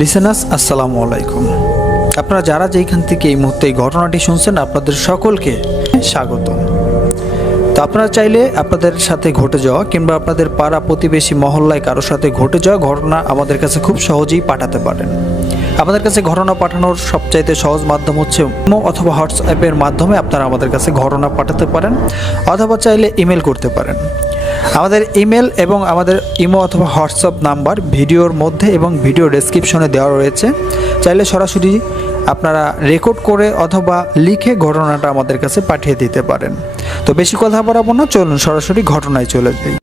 Listeners আসসালামু আলাইকুম। আপনারা যারা যেখান থেকে এই মুহূর্তে এই ঘটনাটি শুনছেন আপনাদের সকলকে স্বাগত। তো আপনারা চাইলে আপনাদের সাথে ঘটে যাওয়া কিংবা আপনাদের পাড়া প্রতিবেশী মহল্লায় কারোর সাথে ঘটে যাওয়া ঘটনা আমাদের কাছে খুব সহজেই পাঠাতে পারেন। আমাদের কাছে ঘটনা পাঠানোর সবচাইতে সহজ মাধ্যম হচ্ছে ইমো অথবা হোয়াটসঅ্যাপের মাধ্যমে আপনারা আমাদের কাছে ঘটনা পাঠাতে পারেন, অথবা চাইলে ইমেল করতে পারেন। আমাদের ইমেল এবং আমাদের ইমো অথবা হোয়াটসঅ্যাপ নাম্বার ভিডিওর মধ্যে এবং ভিডিও ডেসক্রিপশনে দেওয়া রয়েছে। চাইলে সরাসরি আপনারা রেকর্ড করে অথবা লিখে ঘটনাটা আমাদের কাছে পাঠিয়ে দিতে পারেন। তো বেশি কথা বাড়াবো না, চলুন সরাসরি ঘটনায় চলে যাই।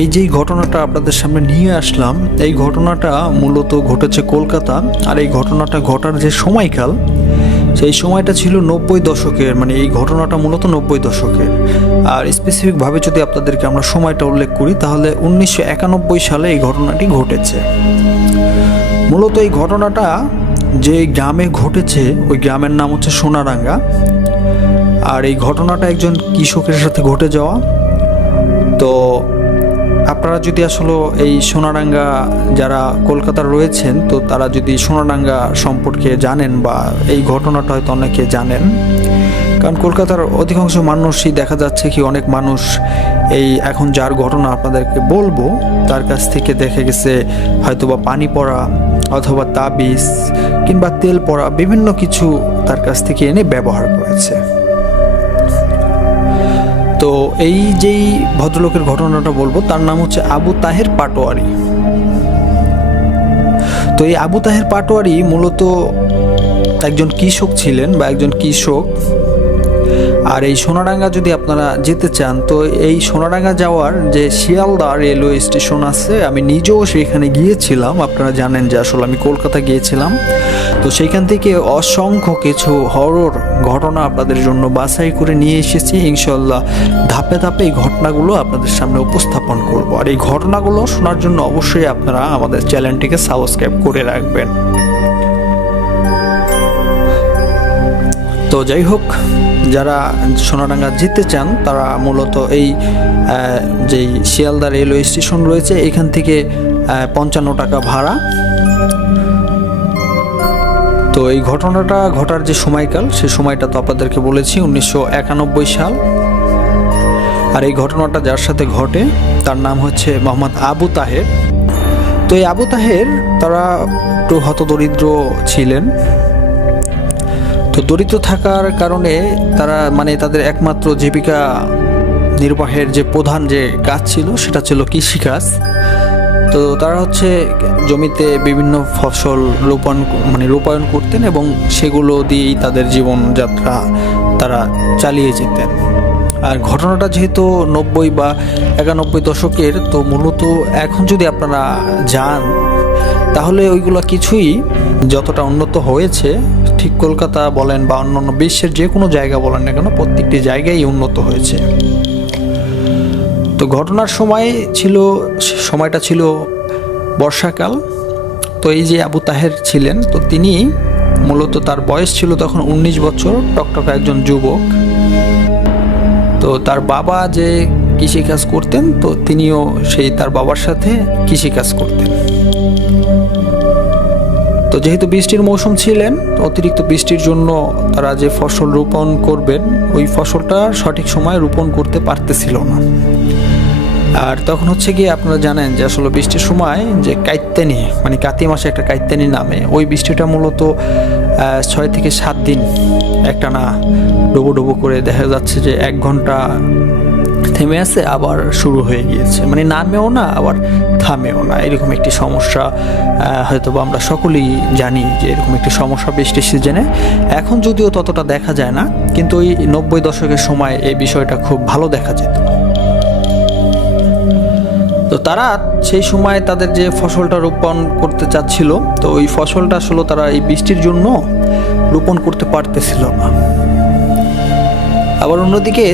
এই যে ঘটনাটা আপনাদের সামনে নিয়ে আসলাম, এই ঘটনাটা মূলত ঘটেছে কলকাতা। আর এই ঘটনাটা ঘটার যে সময়কাল, সেই সময়টা ছিল 90 দশকের, মানে এই ঘটনাটা মূলত 90 দশকের। আর স্পেসিফিকভাবে যদি আপনাদেরকে আমরা সময়টা উল্লেখ করি তাহলে 1991 সালে এই ঘটনাটি ঘটেছে। মূলত এই ঘটনাটা যে গ্রামে ঘটেছে ওই গ্রামের নাম হচ্ছে সোনারাঙ্গা। আর এই ঘটনাটা একজন কৃষকের সাথে ঘটে যাওয়া। তো আপনারা যদি আসলে এই সোনারাঙ্গা যারা কলকাতার রয়েছেন, তো তারা যদি সোনারাঙ্গা সম্পর্কে জানেন বা এই ঘটনাটা হয়তো অনেকে জানেন, কারণ কলকাতার অধিকাংশ মানুষই দেখা যাচ্ছে কি অনেক মানুষ এই এখন যার ঘটনা আপনাদেরকে বলবো তার কাছ থেকে দেখে গেছে হয়তো বা পানি পড়া অথবা তাবিজ কিংবা তেল পড়া বিভিন্ন কিছু তার কাছ থেকে এনে ব্যবহার করেছে। তো এই যেই ভদ্রলোকের ঘটনাটা বলবো তার নাম হচ্ছে আবু তাহের পাটোয়ারি। তো এই আবু তাহের পাটোয়ারি মূলত একজন কৃষক ছিলেন বা একজন কৃষক। আর এই সোনারাঙ্গা যদি আপনারা যেতে চান, তো এই সোনারাঙ্গা যাওয়ার যে শিয়ালদা রেলওয়ে স্টেশন আছে, আমি নিজেও সেখানে গিয়েছিলাম। আপনারা জানেন যে আসলে আমি কলকাতা গিয়েছিলাম। তো সেইখান থেকে অসংখ্য কিছু হরর ঘটনা আপনাদের জন্য বাছাই করে নিয়ে এসেছি। ইনশাল্লাহ ধাপে ধাপে এই ঘটনাগুলো আপনাদের সামনে উপস্থাপন করব। আর এই ঘটনাগুলো শোনার জন্য অবশ্যই আপনারা আমাদের চ্যানেলটিকে সাবস্ক্রাইব করে রাখবেন। তো যাই হোক, যারা সোনারাঙ্গা যেতে চান তারা মূলত এই যেই শিয়ালদা রেলওয়ে স্টেশন রয়েছে এখান থেকে 55 টাকা ভাড়া। তো এই ঘটনাটা ঘটার যে সময়কাল, সে সময়টা তো আপনাদেরকে বলেছি 1991 সাল। আর এই ঘটনাটা যার সাথে ঘটে তার নাম হচ্ছে মোহাম্মদ আবু তাহের। তো এই আবু তাহের তারা একটু হতদরিদ্র ছিলেন। তো দরিদ্র থাকার কারণে তারা মানে তাদের একমাত্র জীবিকা নির্বাহের যে প্রধান যে কাজ ছিল সেটা ছিল কৃষিকাজ। তো তারা হচ্ছে জমিতে বিভিন্ন ফসল রূপায়ণ করতেন এবং সেগুলো দিয়েই তাদের জীবনযাত্রা তারা চালিয়ে যেতেন। আর ঘটনাটা যেহেতু 90 বা 91 দশকের, তো মূলত এখন যদি আপনারা যান তাহলে ওইগুলো কিছুই যতটা উন্নত হয়েছে, ঠিক কলকাতা বলেন বা অন্যান্য বিশ্বের যে কোনো জায়গা বলেন না কেন, প্রত্যেকটি জায়গায় উন্নত হয়েছে। তো ঘটনার সময়টা ছিল বর্ষাকাল। তো এই যে আবু তাহের ছিলেন, তো তিনি মূলত তার বয়স ছিল তখন 19 বছর, টকটকা একজন যুবক। তো তার বাবা যে কৃষিকাজ করতেন, তো তিনিও তার বাবার সাথে কৃষিকাজ করতেন। তো যেহেতু বৃষ্টির মৌসুম ছিলেন, অতিরিক্ত বৃষ্টির জন্য তারা যে ফসল রোপণ করবেন ওই ফসলটা সঠিক সময়ে রোপণ করতে পারতেছিল না। আর তখন হচ্ছে গিয়ে আপনারা জানেন যে আসলে বৃষ্টির সময় যে কাইত্তানি, মানে কাতি মাসে একটা কাইত্তানি নামে, ওই বৃষ্টিটা মূলত 6 থেকে 7 দিন একটানা ডুবো করে দেখা যাচ্ছে যে 1 ঘন্টা থেমে আছে আবার শুরু হয়ে গিয়েছে, মানে নামেও না আবার থামেও না। এরকম একটি সমস্যা হয়তো আমরা সকলেই জানি যে এরকম একটি সমস্যা বৃষ্টির সিজনে। এখন যদিও ততটা দেখা যায় না, কিন্তু ওই 90 দশকের সময় এই বিষয়টা খুব ভালো দেখা যেত। তো তারা সেই সময় তাদের যে ফসলটা রোপণ করতে চাচ্ছিল, তো ওই ফসলটা আসলে তারা এই বৃষ্টির জন্য রোপণ করতে পারতেছিল না। আবার অন্যদিকে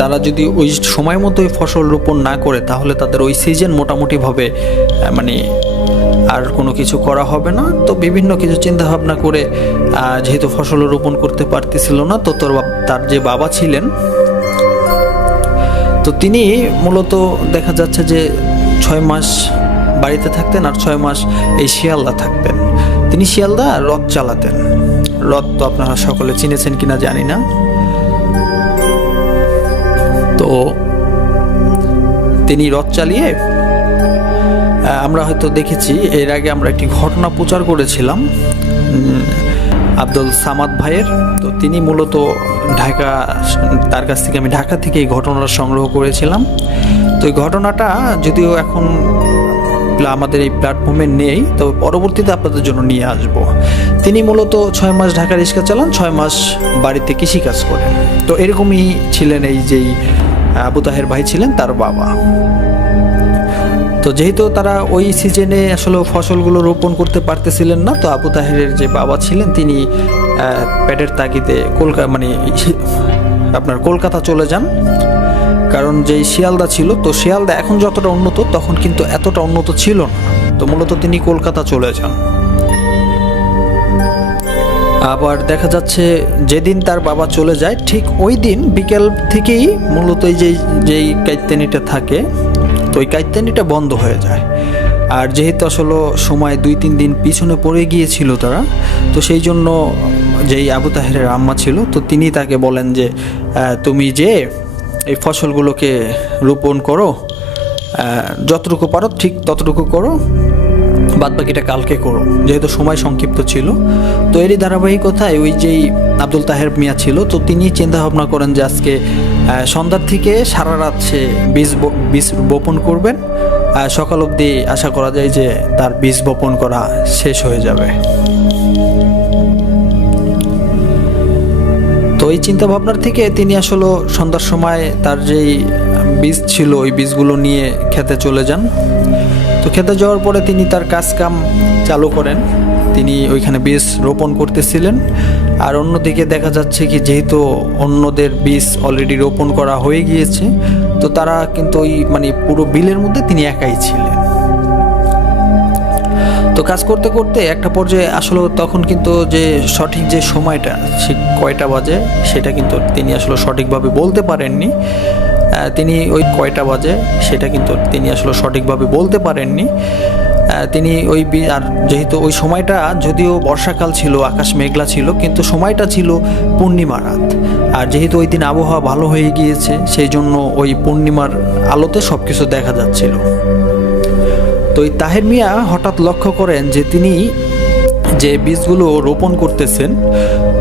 তারা যদি ওই সময় মতো ওই ফসল রোপণ না করে তাহলে তাদের ওই সিজন মোটামুটিভাবে আর কোনো কিছু করা হবে না। তো বিভিন্ন কিছু চিন্তা ভাবনা করে যেহেতু ফসল রোপণ করতে পারতেছিল না, তো তার যে বাবা ছিলেন, তো তিনি মূলত দেখা যাচ্ছে যে 6 মাস বাড়িতে থাকতেন আর 6 মাস এই শিয়ালদা থাকতেন। তিনি শিয়ালদা রথ চালাতেন। রথ তো আপনারা সকলে চিনেছেন কিনা জানি না। তো তিনি রথ চালিয়ে, আমরা হয়তো দেখেছি এর আগে আমরা একটি ঘটনা প্রচার করেছিলাম আব্দুল সামাদ ভাইয়ের। তো তিনি মূলত ঢাকা, তার কাছ থেকে আমি ঢাকা থেকে এই ঘটনাটা সংগ্রহ করেছিলাম। তো এই ঘটনাটা যদিও এখন আমাদের এই প্ল্যাটফর্মে নেই, তবে পরবর্তীতে আপনাদের জন্য নিয়ে আসব। তিনি মূলত 6 মাস ঢাকা রিক্সা চালান, 6 মাস বাড়িতে কৃষিকাজ করেন। তো এরকমই ছিলেন এই যেই আবু তাহের ভাই ছিলেন তার বাবা। তো যেহেতু তারা ওই সিজনে আসলে ফসলগুলো রোপণ করতে পারতেছিলেন না, তো আবু তাহেরের যে বাবা ছিলেন তিনি পেটের তাগিদে আপনার কলকাতা চলে যান। কারণ যেই শিয়ালদা ছিল, তো শিয়ালদা এখন যতটা উন্নত তখন কিন্তু এতটা উন্নত ছিল না। তো মূলত তিনি কলকাতা চলে যান। আবার দেখা যাচ্ছে যেদিন তার বাবা চলে যায় ঠিক ওই দিন বিকেল থেকেই মূলত এই যেই কাইত্তানিটা থাকে, তো ওই কাইত্তানিটা বন্ধ হয়ে যায়। আর যেহেতু আসলে সময় 2-3 দিন পিছনে পড়ে গিয়েছিল তারা, তো সেই জন্য যেই আবু তাহেরের আম্মা ছিল, তো তিনি তাকে বলেন যে তুমি যে এই ফসলগুলোকে রোপণ করো, যতটুকু পারো ঠিক ততটুকু করো, বাদ বাকিটা কালকে করো, যেহেতু সময় সংক্ষিপ্ত ছিল। তো এরই ধারাবাহিকতায় ওই যেই আব্দুল তাহের মিয়া ছিল, তো তিনি চিন্তা ভাবনা করেন যে আজকে সন্ধ্যার থেকে সারা রাত সে বীজ বপন করবেন। সকাল অবধি আশা করা যায় যে তার বীজ বপন করা শেষ হয়ে যাবে। তো এই চিন্তা ভাবনার থেকে তিনি আসলে সন্ধ্যার সময় তার যেই বীজ ছিল ওই বীজগুলো নিয়ে খেতে চলে যান। তো খেতে যাওয়ার পরে তিনি তার কাজ কাম চালু করেন, তিনি ওইখানে বীজ রোপণ করতেছিলেন। আর অন্যদিকে দেখা যাচ্ছে কি যেহেতু অন্যদের বীজ অলরেডি রোপণ করা হয়ে গিয়েছে, তো তারা কিন্তু ওই পুরো বিলের মধ্যে তিনি একাই ছিলেন। তো কাজ করতে করতে একটা পর্যায়ে আসলে তখন কিন্তু যে সঠিক যে সময়টা সে কয়টা বাজে সেটা কিন্তু তিনি আসলে সঠিকভাবে বলতে পারেননি। তিনি ওই কয়টা বাজে সেটা কিন্তু তিনি আসলে সঠিকভাবে বলতে পারেননি। তিনি আর যেহেতু ওই সময়টা যদিও বর্ষাকাল ছিল, আকাশ মেঘলা ছিল, কিন্তু সময়টা ছিল পূর্ণিমা রাত। আর যেহেতু ওই দিন আবহাওয়া ভালো হয়ে গিয়েছে, সেই জন্য ওই পূর্ণিমার আলোতে সব কিছু দেখা যাচ্ছিল। তো এই তাহের মিয়া হঠাৎ লক্ষ্য করেন যে তিনি যে বীজগুলো রোপণ করতেছেন,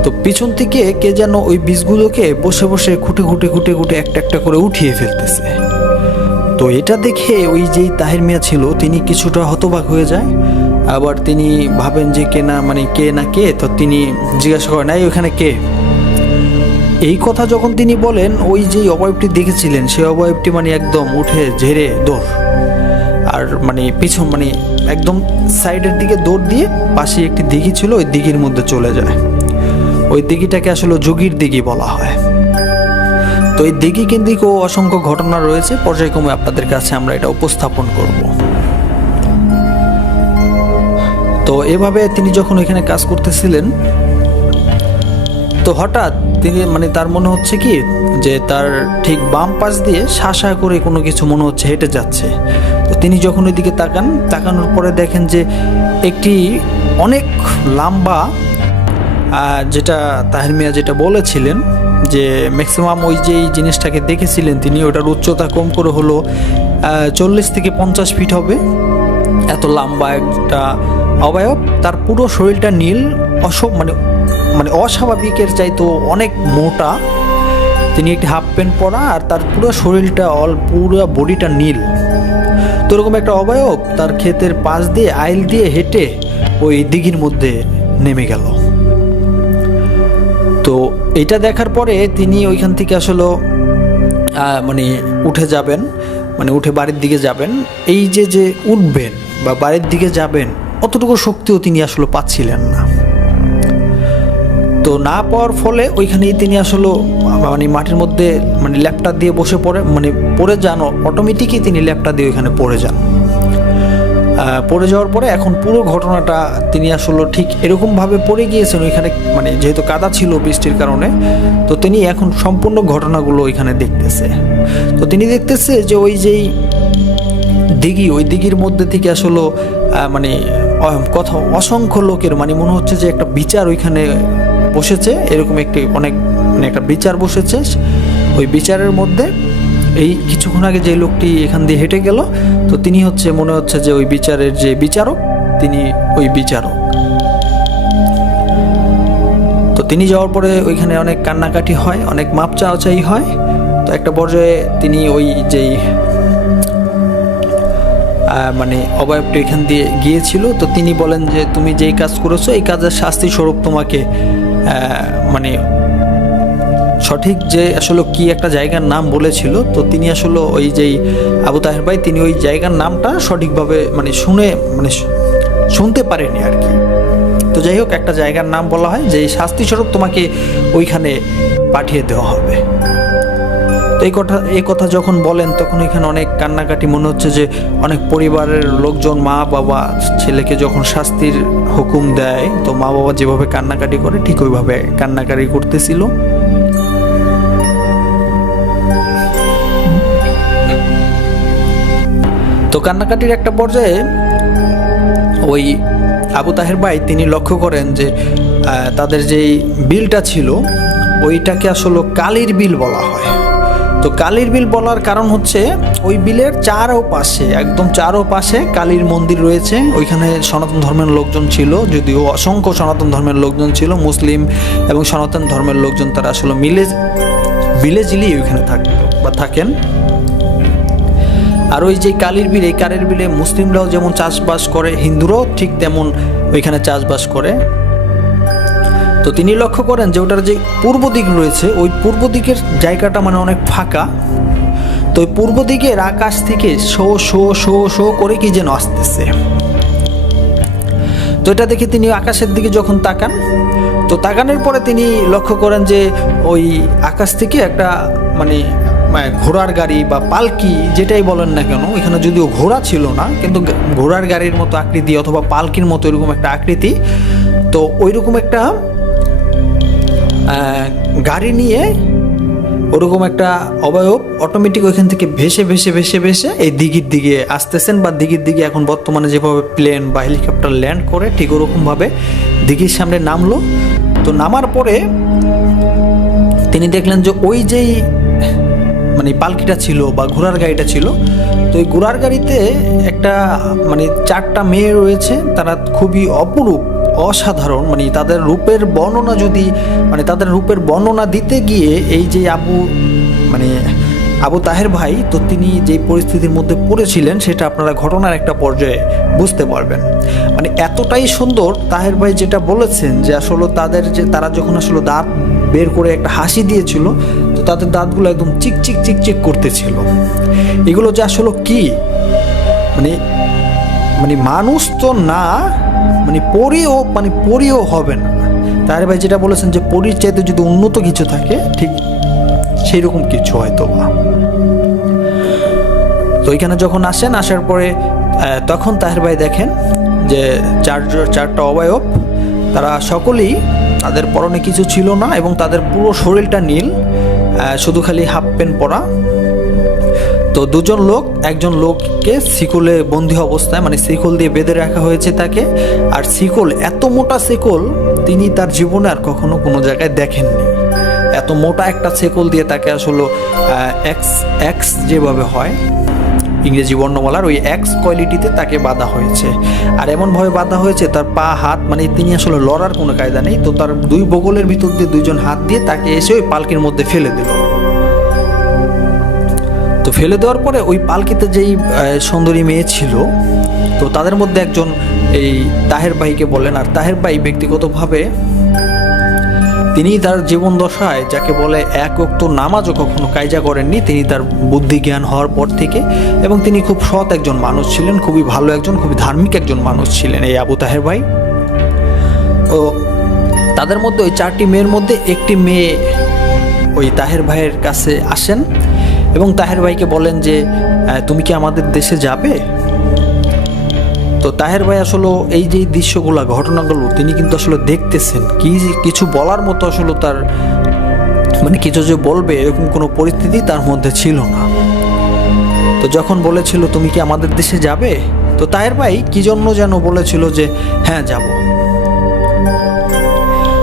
তো পিছন থেকে কে যেন ওই বীজগুলোকে বসে বসে খুঁটে খুঁটে খুঁটে খুঁটে একটা একটা করে উঠিয়ে ফেলতেছে। তো এটা দেখে ওই যেই তাহের মিয়া ছিল তিনি কিছুটা হতবাক হয়ে যায়। আবার তিনি ভাবেন যে কে না কে, তো তিনি জিজ্ঞাসা করেন এই ওখানে কে। এই কথা যখন তিনি বলেন, ওই যে অবয়বটি দেখেছিলেন সেই অবয়বটি একদম উঠে ঝেড়ে দৌড়, আর পিছন একদম সাইডের দিকে দৌড় দিয়ে পাশে একটি দিঘি ছিল, ওই দিঘির মধ্যে চলে যায়। ওই দিঘিটাকে আসলে যোগীর দিঘি বলা হয়। তো এই দিঘি কেন্দ্রিক অসংখ্য ঘটনা রয়েছে, পর্যায়ক্রমে আপনাদের কাছে আমরা এটা উপস্থাপন করব। তো এভাবে তিনি যখন এখানে কাজ করতেছিলেন, তো হঠাৎ তিনি তার মনে হচ্ছে কি যে তার ঠিক বাম পাশ দিয়ে শাঁসা করে কোনো কিছু মনে হচ্ছে হেঁটে যাচ্ছে। তো তিনি যখন ওইদিকে তাকানোর পরে দেখেন যে একটি অনেক লম্বা, যেটা তাহের মিয়া যেটা বলেছিলেন যে ম্যাক্সিমাম ওই যে জিনিসটাকে দেখেছিলেন তিনি, ওটার উচ্চতা কম করে হলো 40 থেকে 50 ফিট হবে। এত লম্বা একটা অবয়ব, তার পুরো শরীরটা নীল, অস্বাভাবিকের চাইতো অনেক মোটা। তিনি একটি হাফ প্যান্ট পরা, আর তার পুরো শরীরটা পুরো বডিটা নীল। তো এরকম একটা অবয়ব তার ক্ষেতের পাশ দিয়ে আইল দিয়ে হেঁটে ওই দিঘির মধ্যে নেমে গেল। তো এটা দেখার পরে তিনি ওইখান থেকে আসলে উঠে যাবেন, উঠে বাড়ির দিকে যাবেন। এই যে উঠবেন বা বাড়ির দিকে যাবেন, অতটুকু শক্তিও তিনি আসলে পাচ্ছিলেন না। তো না পাওয়ার ফলে ওইখানেই তিনি আসলে মাটির মধ্যে ল্যাপটা দিয়ে বসে পড়ে যান, অটোমেটিকই তিনি ল্যাপটা দিয়ে ওইখানে পড়ে যান। পড়ে যাওয়ার পরে এখন পুরো ঘটনাটা তিনি আসলে ঠিক এরকমভাবে পড়ে গিয়েছেন ওইখানে, মানে যেহেতু কাদা ছিল বৃষ্টির কারণে, তো তিনি এখন সম্পূর্ণ ঘটনাগুলো ওইখানে দেখতেছে। তো তিনি দেখতেছে যে ওই যেই দিঘি, ওই দিঘির মধ্যে থেকে আসলে মানে কথা অসংখ্য লোকের, মানে মনে হচ্ছে যে একটা বিচার ওইখানে বসেছে, এরকম একটি অনেক মানে একটা বিচার বসেছে। ওই বিচারের মধ্যে এই কিছুক্ষণ আগে যে লোকটি এখান দিয়ে হেঁটে গেল, তো তিনি হচ্ছে মনে হচ্ছে যে ওই বিচারের যে বিচারক, তিনি ওই বিচারক। তো তিনি যাওয়ার পরে ওইখানে অনেক কান্নাকাটি হয়, অনেক মাপ চাওয়াচাই হয়। তো একটা পর্যায়ে তিনি ওই যেই মানে অবয়বটা এখান দিয়ে গিয়েছিল, তো তিনি বলেন যে তুমি যেই কাজ করেছো এই কাজের শাস্তি স্বরূপ তোমাকে মানে সঠিক যে আসলে কি একটা জায়গার নাম বলেছিল, তো তিনি আসলে ওই যেই আবু তাহের ভাই তিনি ওই জায়গার নামটা সঠিকভাবে মানে শুনতে পারেনি আর কি। তো যাই হোক, একটা জায়গার নাম বলা হয় যে শাস্তি স্বরূপ তোমাকে ওইখানে পাঠিয়ে দেওয়া হবে। তো এই কথা যখন বলেন তখন এখানে অনেক কান্নাকাটি, মনে হচ্ছে যে অনেক পরিবারের লোকজন, মা বাবা ছেলেকে যখন শাস্তির হুকুম দেয়, তো মা বাবা যেভাবে কান্নাকাটি করে ঠিক ওইভাবে কান্নাকাটি করতেছিল। তো কান্নাকাটির একটা পর্যায়ে ওই আবু তাহের ভাই তিনি লক্ষ্য করেন যে তাদের যেই বিলটা ছিল ওইটাকে আসলে কালির বিল বলা হয়। তো কালির বিল বলার কারণ হচ্ছে ওই বিলের চারোপাশে, একদম চারোপাশে কালীর মন্দির রয়েছে। ওইখানে সনাতন ধর্মের লোকজন ছিল, যদিও অসংখ্য সনাতন ধর্মের লোকজন ছিল, মুসলিম এবং সনাতন ধর্মের লোকজন তারা আসলে মিলে ঝিলিয়ে ওইখানে থাকতো বা থাকেন। আর ওই যে কালীর বিল, এই কালীর বিলে মুসলিমরাও যেমন চাষবাস করে, হিন্দুরাও ঠিক তেমন ওইখানে চাষবাস করে। তো তিনি লক্ষ্য করেন যে ওটার যে পূর্ব দিক রয়েছে, ওই পূর্ব দিকের জায়গাটা মানে অনেক ফাঁকা। তো ওই পূর্ব দিকের আকাশ থেকে শো শো শো শো করে কি যেন আসতেছে। তো এটা দেখে তিনি আকাশের দিকে যখন তাকান, তো তাকানোর পরে তিনি লক্ষ্য করেন যে ওই আকাশ থেকে একটা মানে ঘোড়ার গাড়ি বা পালকি যেটাই বলেন না কেন, এখানে যদিও ঘোড়া ছিল না, কিন্তু ঘোড়ার গাড়ির মতো আকৃতি অথবা পালকির মতো এরকম একটা আকৃতি, তো ওইরকম একটা গাড়ি নিয়ে ওরকম একটা অবয়ব অটোমেটিক ওইখান থেকে ভেসে ভেসে ভেসে ভেসে এই দিঘির দিকে আসতেছেন, বা দিঘির দিকে এখন বর্তমানে যেভাবে প্লেন বা হেলিকপ্টার ল্যান্ড করে ঠিক ওরকমভাবে দিঘির সামনে নামলো। তো নামার পরে তিনি দেখলেন যে ওই যেই মানে পালকিটা ছিল বা ঘোড়ার গাড়িটা ছিল, তো ওই ঘোড়ার গাড়িতে একটা মানে 4টা মেয়ে রয়েছে, তারা খুবই অপরূপ, অসাধারণ, মানে তাদের রূপের বর্ণনা যদি মানে তাদের রূপের বর্ণনা দিতে গিয়ে এই যে আবু তাহের ভাই, তো তিনি যেই পরিস্থিতির মধ্যে পড়েছিলেন সেটা আপনারা ঘটনার একটা পর্যায়ে বুঝতে পারবেন। মানে এতটাই সুন্দর তাহের ভাই যেটা বলেছেন যে আসলে তারা যখন আসলে দাঁত বের করে একটা হাসি দিয়েছিল, তো তাদের দাঁতগুলো একদম চিকচিক চিকচিক করতেছিল। এগুলো যে আসলে কি মানে মানুষ তো না, মানে পরিও হবে না। তাহের ভাই যেটা বলেছেন যে পরীর চাইতে যদি উন্নত কিছু থাকে, ঠিক সেই রকম কিছু হয়তো বা। তো এখানে যখন আসার পরে তখন তাহের ভাই দেখেন যে 4টা অবয়ব, তারা সকলেই, তাদের পরনে কিছু ছিল না এবং তাদের পুরো শরীরটা নীল, শুধু খালি হাফ প্যান্ট পরা। তো একজন লোককে শিকলে বন্দী অবস্থায়, মানে শিকল দিয়ে বেঁধে রাখা হয়েছে তাকে। আর শিকল, এত মোটা শিকল তিনি তার জীবনে আর কখনো কোনো জায়গায় দেখেননি। এত মোটা একটা শিকল দিয়ে তাকে আসলে এক্স যেভাবে হয় ইংরেজি বর্ণমালার, ওই এক্স কোয়ালিটিতে তাকে বাঁধা হয়েছে। আর এমনভাবে বাঁধা হয়েছে তার পা হাত, মানে তিনি আসলে লড়ার কোনো কায়দা নেই। তো তার 2 বগলের ভিতর দিয়ে 2জন হাত দিয়ে তাকে এসে ওই পালকির মধ্যে ফেলে দিল। তো ফেলে দেওয়ার পরে ওই পালকিতে যেই সুন্দরী মেয়ে ছিল, তো তাদের মধ্যে একজন এই তাহের ভাইকে বলেন। আর তাহের ভাই ব্যক্তিগতভাবে তিনি তার জীবন দশায় যাকে বলে 1 ওয়াক্ত নামাজও কখনো কায়জা করেননি, তিনি তার বুদ্ধি জ্ঞান হওয়ার পর থেকে। এবং তিনি খুব সৎ একজন মানুষ ছিলেন, খুবই ভালো একজন, খুবই ধার্মিক একজন মানুষ ছিলেন এই আবু তাহের ভাই। তো তাদের মধ্যে ওই 4টি মেয়ের মধ্যে একটি মেয়ে ওই তাহের ভাইয়ের কাছে আসেন এবং তাহের ভাইকে বলেন যে তুমি কি আমাদের দেশে যাবে? তো তাহের ভাই আসলে এই যে দৃশ্যগুলো ঘটনাগুলো তিনি কিন্তু আসলে দেখতেছেন, কিছু বলার মতো আসলে তার মানে কিছু যে বলবে এরকম কোনো পরিস্থিতি তার মধ্যে ছিল না। তো যখন বলেছিল তুমি কি আমাদের দেশে যাবে, তো তাহের ভাই কি জন্য যেন বলেছিল যে হ্যাঁ যাব।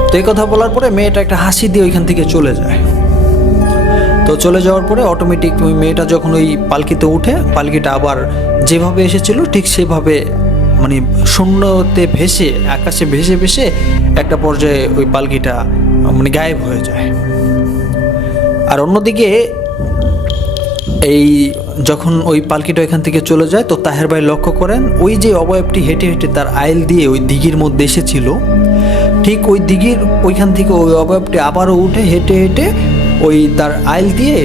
তো এই কথা বলার পরে মেয়েটা একটা হাসি দিয়ে ওইখান থেকে চলে যায়। তো চলে যাওয়ার পরে অটোমেটিক ওই মেয়েটা যখন ওই পালকিতে উঠে, পালকিটা আবার যেভাবে এসেছিল ঠিক সেভাবে মানে শূন্যতে ভেসে, আকাশে ভেসে ভেসে একটা পর্যায়ে ওই পালকিটা মানে গায়েব হয়ে যায়। আর অন্যদিকে এই যখন ওই পালকিটা এখান থেকে চলে যায়, তো তাহের ভাই লক্ষ্য করেন ওই যে অবয়বটি হেঁটে হেঁটে তার আইল দিয়ে ওই দিঘির মধ্যে এসেছিল, ঠিক ওই দিঘির ওইখান থেকে ওই অবয়বটি আবারও উঠে হেঁটে হেঁটে ওই তার আইল দিয়ে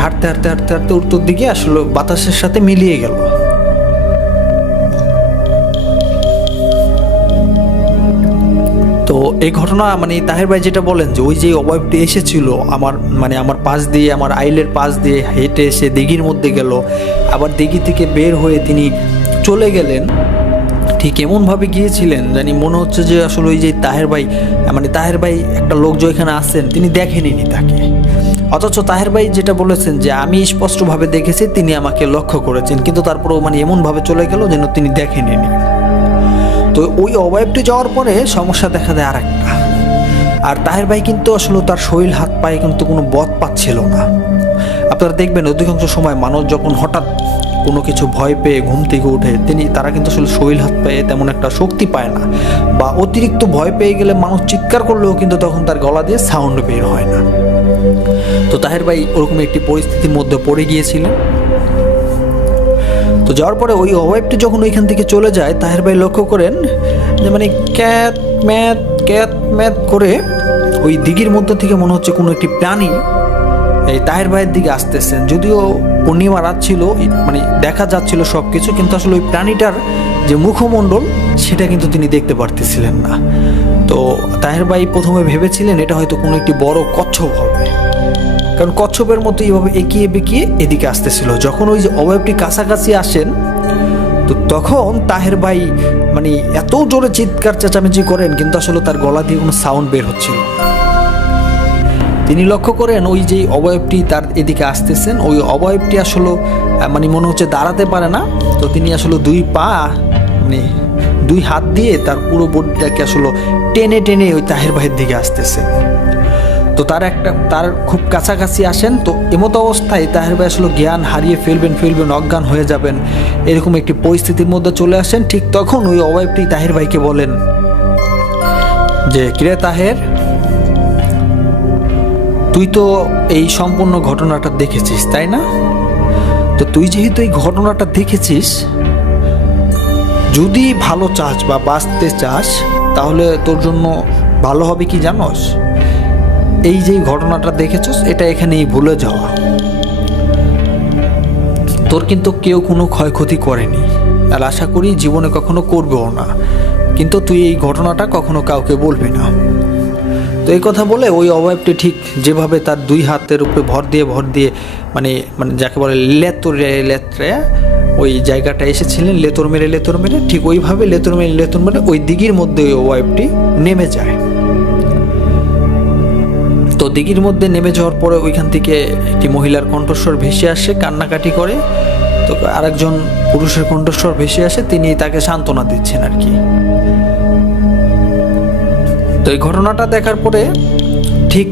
হাঁটতে হাঁটতে হাঁটতে হাঁটতে উত্তর দিকে আসলে বাতাসের সাথে মিলিয়ে গেল। তো এই ঘটনা মানে তাহের ভাই যেটা বলেন যে ওই যে অবয়বটি এসেছিল আমার পাশ দিয়ে, আমার আইলের পাশ দিয়ে হেঁটে এসে দিঘির মধ্যে গেল, আবার দিঘি থেকে বের হয়ে তিনি চলে গেলেন, ঠিক এমনভাবে গিয়েছিলেন জানি মনে হচ্ছে যে আসলে ওই যে তাহের ভাই একটা লোক যে এখানে আসছেন তিনি দেখেননি তাকে। অথচ তাহের ভাই যেটা বলেছেন যে আমি স্পষ্টভাবে দেখেছি, তিনি আমাকে লক্ষ্য করেছেন, কিন্তু তারপরেও মানে এমনভাবে চলে গেল যেন তিনি দেখেননি। তো ওই অবয়বটি যাওয়ার পরে সমস্যা দেখা দেয় আরেকটা। আর তাহের ভাই কিন্তু আসলে তার শরীর হাত পায়ে কিন্তু কোনো বদ পাচ্ছিল না। আপনারা দেখবেন অধিকাংশ সময় মানুষ যখন হঠাৎ কোনো কিছু ভয় পেয়ে ঘুম থেকে উঠে তারা কিন্তু আসলে শরীর হাত পায়ে তেমন একটা শক্তি পায় না, বা অতিরিক্ত ভয় পেয়ে গেলে মানুষ চিৎকার করলেও কিন্তু তখন তার গলা দিয়ে সাউন্ড বের হয় না। তো তাহের ভাই ওরকম একটি পরিস্থিতির মধ্যে পড়ে গিয়েছিলেন। তো যাওয়ার পরে ওই অবয়বটি যখন ওইখান থেকে চলে যায়, তাহের ভাই লক্ষ্য করেন যে মানে ক্যাত ম্যাত করে ওই দিঘির মধ্য থেকে মনে হচ্ছে কোনো একটি প্রাণী এই তাহের ভাইয়ের দিকে আসতেছেন। যদিও পূর্ণিমা রাত ছিল, মানে দেখা যাচ্ছিল সব কিছু, কিন্তু আসলে ওই প্রাণীটার যে মুখমণ্ডল সেটা কিন্তু তিনি দেখতে পারতেছিলেন না। তো তাহের ভাই প্রথমে ভেবেছিলেন এটা হয়তো কোনো একটি বড় কচ্ছপ হবে, কারণ কচ্ছপের মতো এইভাবে এঁকিয়ে বেঁকিয়ে এদিকে আসতেছিল। যখন ওই যে অবয়বটি কাছাকাছি আসেন, তো তখন তাহের ভাই মানে এত জোরে চিৎকার চেঁচামেচি করেন, কিন্তু আসলে তার গলা দিয়ে কোনো সাউন্ড বের হচ্ছিল না। তিনি লক্ষ্য করেন ওই যে অবয়বটি তার এদিকে আসতেছেন, ওই অবয়বটি আসলে মানে মনে হচ্ছে দাঁড়াতে পারে না। তো তিনি আসলে দুই হাত দিয়ে তার পুরো বডিটাকে আসলে টেনে টেনে ওই তাহের ভাইয়ের দিকে আসতেছে। তো তার খুব কাছাকাছি আসেন। তো এমতো অবস্থায় তাহের ভাই আসলে জ্ঞান হারিয়ে ফেলবেন, অজ্ঞান হয়ে যাবেন, এরকম একটি পরিস্থিতির মধ্যে চলে আসেন। ঠিক তখন ওই অবয়বটি তাহের ভাইকে বলেন যে কিরে তাহের, তুই তো এই সম্পূর্ণ ঘটনাটা দেখেছিস তাই না? তো তুই যেহেতু এই ঘটনাটা দেখেছিস, যদি ভালো চাস বা বাঁচতে চাস, তাহলে তোর জন্য ভালো হবে কি জানোস? এই যে ঘটনাটা দেখেছিস এটা এখানেই ভুলে যাওয়া। তোর কিন্তু কেউ কোনো ক্ষয়ক্ষতি করেনি, আর আশা করি জীবনে কখনো করবেও না, কিন্তু তুই এই ঘটনাটা কখনো কাউকে বলবি না। তো এই কথা বলে ওই অবয়বটি ঠিক যেভাবে তার দুই হাতের উপরে ভর দিয়ে মানে যাকে বলে লেতরে ওই জায়গাটা এসেছিলেন, লেতর মেরে ঠিক ওইভাবে লেতর মেরে ওই দিঘির মধ্যে ওই অবয়বটি নেমে যায়। তো দিঘির মধ্যে নেমে যাওয়ার পরে ওইখান থেকে একটি মহিলার কণ্ঠস্বর ভেসে আসে, কান্নাকাটি করে। তো আরেকজন পুরুষের কণ্ঠস্বর ভেসে আসে, তিনি তাকে সান্ত্বনা দিচ্ছেন আর কি। তো এই ঘটনাটা দেখার পরে ঠিক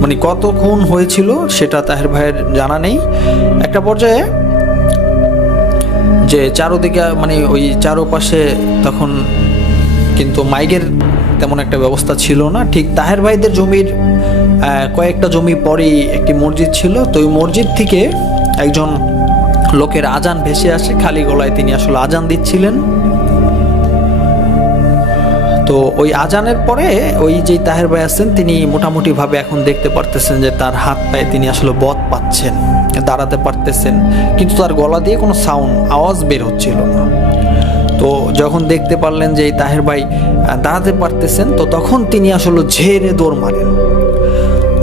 মানে কত খুন হয়েছিল সেটা তাহের ভাইয়ের জানা নেই। একটা পর্যায়ে যে চারোদিকে মানে ওই চারোপাশে তখন কিন্তু মাইকের তেমন একটা ব্যবস্থা ছিল না। ঠিক তাহের ভাইদের জমির কয়েকটা জমি পরেই একটি মসজিদ ছিল। তো ওই মসজিদ থেকে একজন লোকের আজান ভেসে আসে, খালি গলায় তিনি আসলে আজান দিচ্ছিলেন। তো ওই আজানের পরে ওই যে তাহের ভাই আছেন, তিনি মোটামুটিভাবে এখন দেখতে পারতেছেন যে তার হাত পায়ে তিনি আসলে বথ পাচ্ছেন, দাঁড়াতে পারতেছেন, কিন্তু তার গলা দিয়ে কোনো আওয়াজ বের হচ্ছিল না। তো যখন দেখতে পারলেন যে এই তাহের ভাই দাঁড়াতে পারতেছেন, তো তখন তিনি আসলে ঝেড়ে দৌড় মারেন।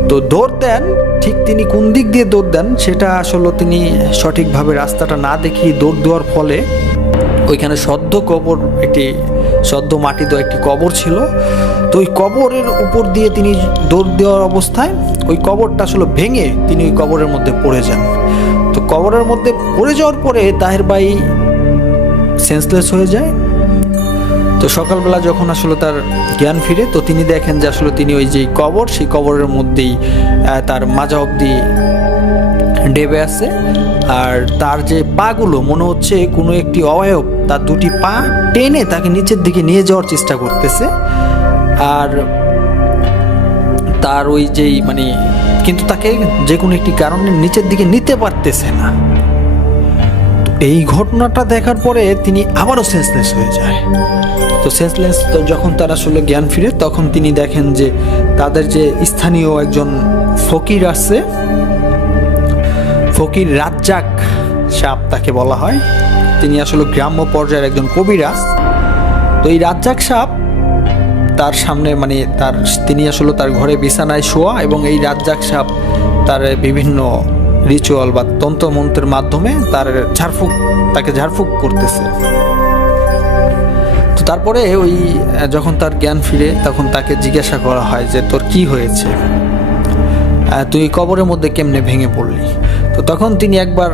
তো দৌড় দেন, ঠিক তিনি কোন দিক দিয়ে দৌড় দেন সেটা আসলে তিনি সঠিকভাবে রাস্তাটা না দেখিয়ে দৌড় দেওয়ার ফলে ওইখানে সদ্য মাটি দেওয়া একটি কবর ছিল। তো ওই কবরের উপর দিয়ে তিনি দৌড় দেওয়ার অবস্থায় ওই কবরটা আসলে ভেঙে তিনি ওই কবরের মধ্যে পড়ে যান। তো কবরের মধ্যে পড়ে যাওয়ার পরে তাহের ভাই সেন্সলেস হয়ে যায়। তো সকালবেলা যখন আসলে তার জ্ঞান ফিরে, তো তিনি দেখেন যে আসলে তিনি ওই যে কবর, সেই কবরের মধ্যেই তার মাজা অবধি ডেবে আছে। আর তার যে পাগুলো মনে হচ্ছে কোনো একটি অবয়ব তার দুটি পা টেনে তাকে নিচের দিকে নিয়ে যাওয়ার চেষ্টা করতেছে। আর তার ওই যেই কিন্তু তাকে যে কোনো একটি কারণে নিচের দিকে নিতে পারতেছে না। এই ঘটনাটা দেখার পরে তিনি আবারও সেন্সলেস হয়ে যায়। তো সেন্সলেস যখন তার আসলে জ্ঞান ফিরে, তখন তিনি দেখেন যে তাদের যে স্থানীয় একজন ফকির আছে, ফকির রাজ্জাক সাপ তাকে বলা হয়, তিনি আসলে গ্রাম্য পর্যায়ের একজন কবিরাজ। তো এই রাজ্জাক সাপ তার সামনে তিনি আসলে তার ঘরে বিছানায় শোয়া, এবং এই রাজ্জাক সাপ তার বিভিন্ন রিচুয়াল বা তন্ত্রমন্ত্রের মাধ্যমে তাকে ঝাড়ফুঁক করতেছে। তো তারপরে যখন তার জ্ঞান ফিরে, তখন তাকে জিজ্ঞাসা করা হয় যে তোর কি হয়েছে, তুই কবরের মধ্যে কেমনে ভেঙে পড়লি। তো তখন তিনি একবার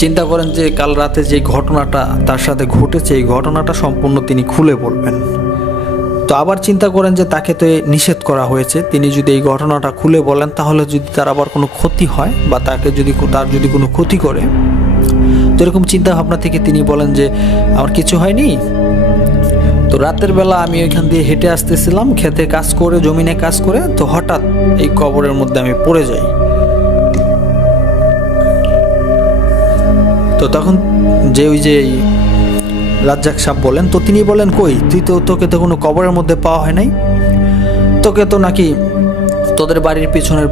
চিন্তা করেন যে কাল রাতে যে ঘটনাটা তার সাথে ঘটেছে, এই ঘটনাটা সম্পূর্ণ তিনি খুলে বলবেন। তো আবার চিন্তা করেন যে তাকে তো নিষেধ করা হয়েছে, তিনি যদি এই ঘটনাটা খুলে বলেন তাহলে যদি তার আবার কোনো ক্ষতি হয় বা তার যদি কোনো ক্ষতি করে। তো এরকম চিন্তা ভাবনা থেকে তিনি বলেন যে আমার কিছু হয়নি। তো রাতের বেলা আমি ওইখান দিয়ে হেঁটে আসতেছিলাম, খেতে কাজ করে, জমিনে কাজ করে, তো হঠাৎ এই কবরের মধ্যে আমি পড়ে যাই। তো তখন ওই যে রাজ্জাক সাহেব বলেন, তো তিনি বলেন কই তোকে তো কোনো কবরের মধ্যে পাওয়া হয় নাই, তোকে তো নাকি তোদের বাড়ির পিছনের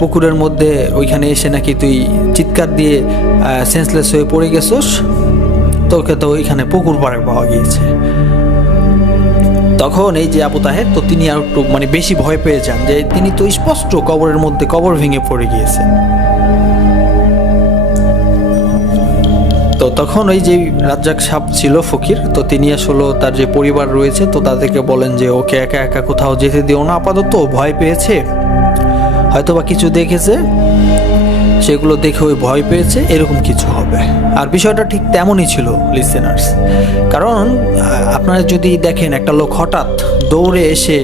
পুকুরের মধ্যে ওইখানে এসে নাকি তুই চিৎকার দিয়ে সেন্সলেস হয়ে পড়ে গেছোস, তোকে তো ওইখানে পুকুর পাড়ে পাওয়া গিয়েছে। তখন এই যে আবু তাহের, তো তিনি আর একটু বেশি ভয় পেয়ে যান যে তিনি তো স্পষ্ট কবরের মধ্যে কবর ভেঙে পড়ে গিয়েছেন। তো তখন ওই যে রাজ্জাক সাহেব ছিল ফকির, তো তিনি আসলে তার যে পরিবার রয়েছে, তো তাদেরকে বলেন যে ওকে একা একা কোথাও যেতে দিও না, আপাতত ভয় পেয়েছে, হয়তোবা কিছু দেখেছে, সেগুলো দেখে ওই ভয় পেয়েছে, এরকম কিছু হবে। আর বিষয়টা ঠিক তেমনই ছিল লিসেনার্স, কারণ আপনারা যদি দেখেন একটা লোক হঠাৎ দৌড়ে এসে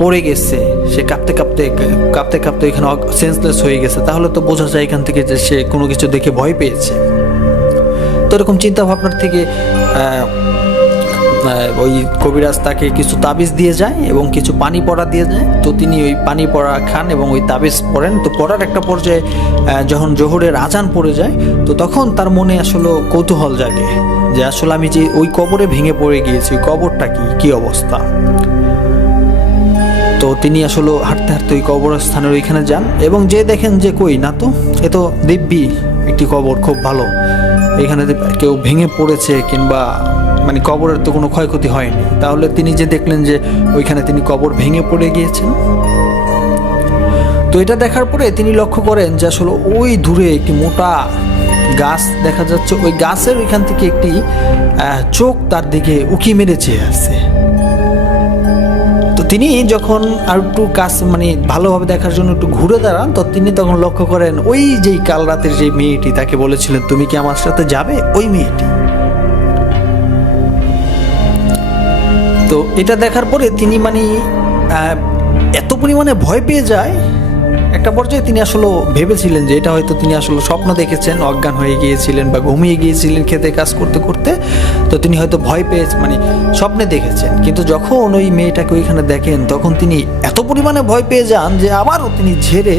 পড়ে গেছে, সে কাঁপতে কাঁপতে এখানে সেন্সলেস হয়ে গেছে, তাহলে তো বোঝা যায় এখান থেকে যে সে কোনো কিছু দেখে ভয় পেয়েছে। তো এরকম চিন্তা ভাবনার থেকে ওই কবিরাজ তাকে কিছু তাবিজ দিয়ে যায় এবং কিছু পানি পড়া দিয়ে যায়। তো তিনি ওই পানি পড়া খান এবং ওই তাবিজ পড়েন। তো পড়ার একটা পর্যায়ে যখন জোহরের আজান পড়ে যায়, তো তখন তার মনে আসলে কৌতূহল জাগে যে আসলে আমি যে ওই কবরে ভেঙে পড়ে গিয়েছি, ওই কবরটা কি অবস্থা। তো তিনি আসলে হাঁটতে হাঁটতে ওই কবরস্থানের ওইখানে যান এবং যে দেখেন যে কই না, তো এ তো দিব্যি একটি কবর, খুব ভালো, এখানে কেউ ভেঙে পড়েছে কিংবা কবরের তো কোনো ক্ষয়ক্ষতি হয়নি। তাহলে তিনি যে দেখলেন যে ওইখানে তিনি কবর ভেঙে পড়ে গিয়েছেন। তো এটা দেখার পরে তিনি লক্ষ্য করেন যে আসলে ওই দূরে একটি মোটা গাছ দেখা যাচ্ছে, ওই গাছের ওইখান থেকে একটি চোখ তার দিকে উকি মেরে চেয়ে আছে। তো তিনি যখন আর একটু কাজ ভালোভাবে দেখার জন্য একটু ঘুরে দাঁড়ান, তো তিনি তখন লক্ষ্য করেন ওই যেই কাল রাতের যে মেয়েটি তাকে বলেছিলেন তুমি কি আমার সাথে যাবে, ওই মেয়েটি। তো এটা দেখার পরে তিনি এত পরিমাণে ভয় পেয়ে যায়, একটা পর্যায়ে তিনি আসলে ভেবেছিলেন যে এটা হয়তো তিনি আসলে স্বপ্ন দেখেছেন, অজ্ঞান হয়ে গিয়েছিলেন বা ঘুমিয়ে গিয়েছিলেন খেতে কাজ করতে করতে। তো তিনি হয়তো ভয় পেয়ে স্বপ্নে দেখেছেন, কিন্তু যখন ওই মেয়েটাকে ওইখানে দেখেন, তখন তিনি এত পরিমাণে ভয় পেয়ে যান যে আবারও তিনি ঝেড়ে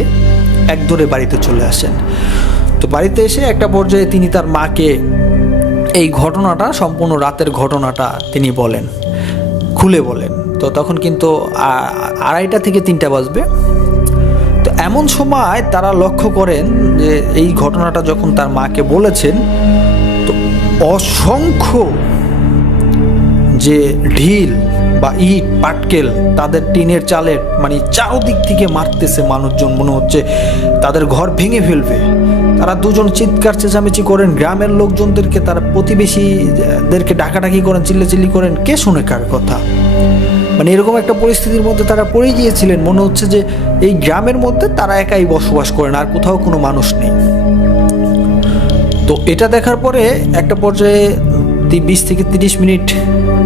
একদৌড়ে বাড়িতে চলে আসেন। তো বাড়িতে এসে একটা পর্যায়ে তিনি তার মাকে এই ঘটনাটা, সম্পূর্ণ রাতের ঘটনাটা তিনি খুলে বলেন। তো তখন কিন্তু 2:30 থেকে 3টা বাজবে। তো এমন সময় তারা লক্ষ্য করেন যে এই ঘটনাটা যখন তার মাকে বলেছেন, তো অসংখ্য যে ঢিল বা ইট পাটকেল তাদের টিনের চালের চারোদিক থেকে মারতেছে মানুষজন, মনে হচ্ছে তাদের ঘর ভেঙে ফেলবে। তারা দুজন চিৎকার চেঁচামেচি করেন, গ্রামের লোকজনদেরকে, তারা প্রতিবেশীদেরকে ডাকাডাকি করেন, চিল্লাচিল্লি করেন, কে শুনে কার কথা। মানে এরকম একটা পরিস্থিতির মধ্যে তারা পড়ে গিয়েছিলেন, মনে হচ্ছে যে এই গ্রামের মধ্যে তারা একাই বসবাস করেন, আর কোথাও কোনো মানুষ নেই। তো এটা দেখার পরে একটা পর্যায়ে 20 থেকে 30 মিনিট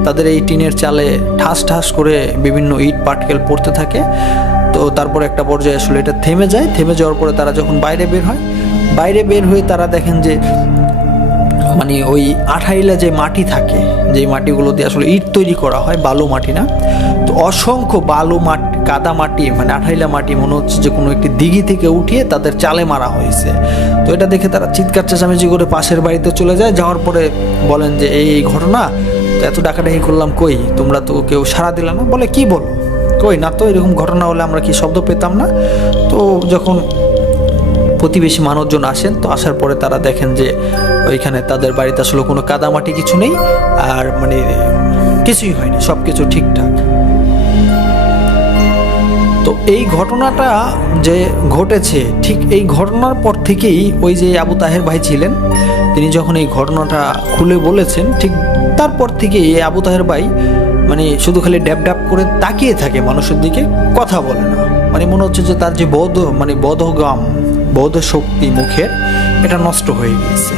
তাদের এই টিনের চালে ঠাস ঠাস করে বিভিন্ন ইট পাটকেল পড়তে থাকে। তো তারপর একটা পর্যায়ে আসলে এটা থেমে যায়। থেমে যাওয়ার পরে তারা যখন বাইরে বের হয়ে তারা দেখেন যে মানে ওই আঠাইলা যে মাটি থাকে, যে মাটিগুলো দিয়ে আসলে ইট তৈরি করা হয়, বালু মাটি না, তো অসংখ্য বালু মাটি, কাদা মাটি, মানে আঠাইলা মাটি মনে হচ্ছে যে কোনো একটি দিঘি থেকে উঠিয়ে তাদের চালে মারা হয়েছে। তো এটা দেখে তারা চিৎকার চেঁচামেচি করে পাশের বাড়িতে চলে যায়। যাওয়ার পরে বলেন যে এই ঘটনা, তো এত ডাকাডাকি করলাম, কই তোমরা তো কেউ সাড়া দিলা না। বলে কি বলো, কই না তো, এরকম ঘটনা হলে আমরা কি শব্দ পেতাম না। তো যখন প্রতিবেশী মানুষজন আসেন, তো আসার পরে তারা দেখেন যে ওইখানে তাদের বাড়িতে আসলে কোনো কাদামাটি কিছু নেই, আর মানে কিছুই হয়নি, সব কিছু ঠিকঠাক। তো এই ঘটনাটা যে ঘটেছে, ঠিক এই ঘটনার পর থেকেই ওই যে আবু তাহের ভাই ছিলেন, তিনি যখন এই ঘটনাটা খুলে বলেছেন, ঠিক তারপর থেকেই এই আবু তাহের ভাই মানে শুধু খালি ড্যাব ড্যাব করে তাকিয়ে থাকে, মানুষের দিকে কথা বলে না। মানে মনে হচ্ছে যে তার যে বোধ শক্তি মুখের, এটা নষ্ট হয়ে গিয়েছে।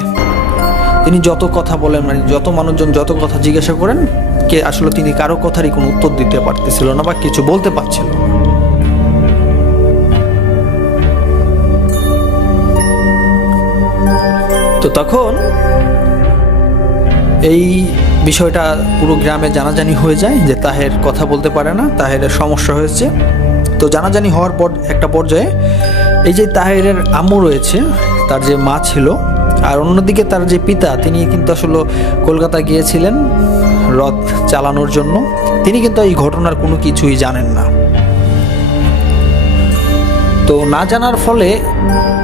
তিনি যত কথা বলেন, মানে যত মানুষজন যত কথা জিজ্ঞাসা করেন, কে আসলে তিনি কারো কথারই কোনো উত্তর দিতে পারতেছিল না বা কিছু বলতে পারছিল না। তো তখন এই বিষয়টা পুরো গ্রামে জানাজানি হয়ে যায় যে তাহের কথা বলতে পারে না, তাহেরের সমস্যা হয়েছে। তো জানাজানি হওয়ার পর একটা পর্যায়ে এই যে তাহেরের আম্মু রয়েছে, তার যে মা ছিল, আর অন্যদিকে তার যে পিতা, তিনি কিন্তু আসলে কলকাতা গিয়েছিলেন রথ চালানোর জন্য। তিনি কিন্তু এই ঘটনার কোনো কিছুই জানেন না। তো না জানার ফলে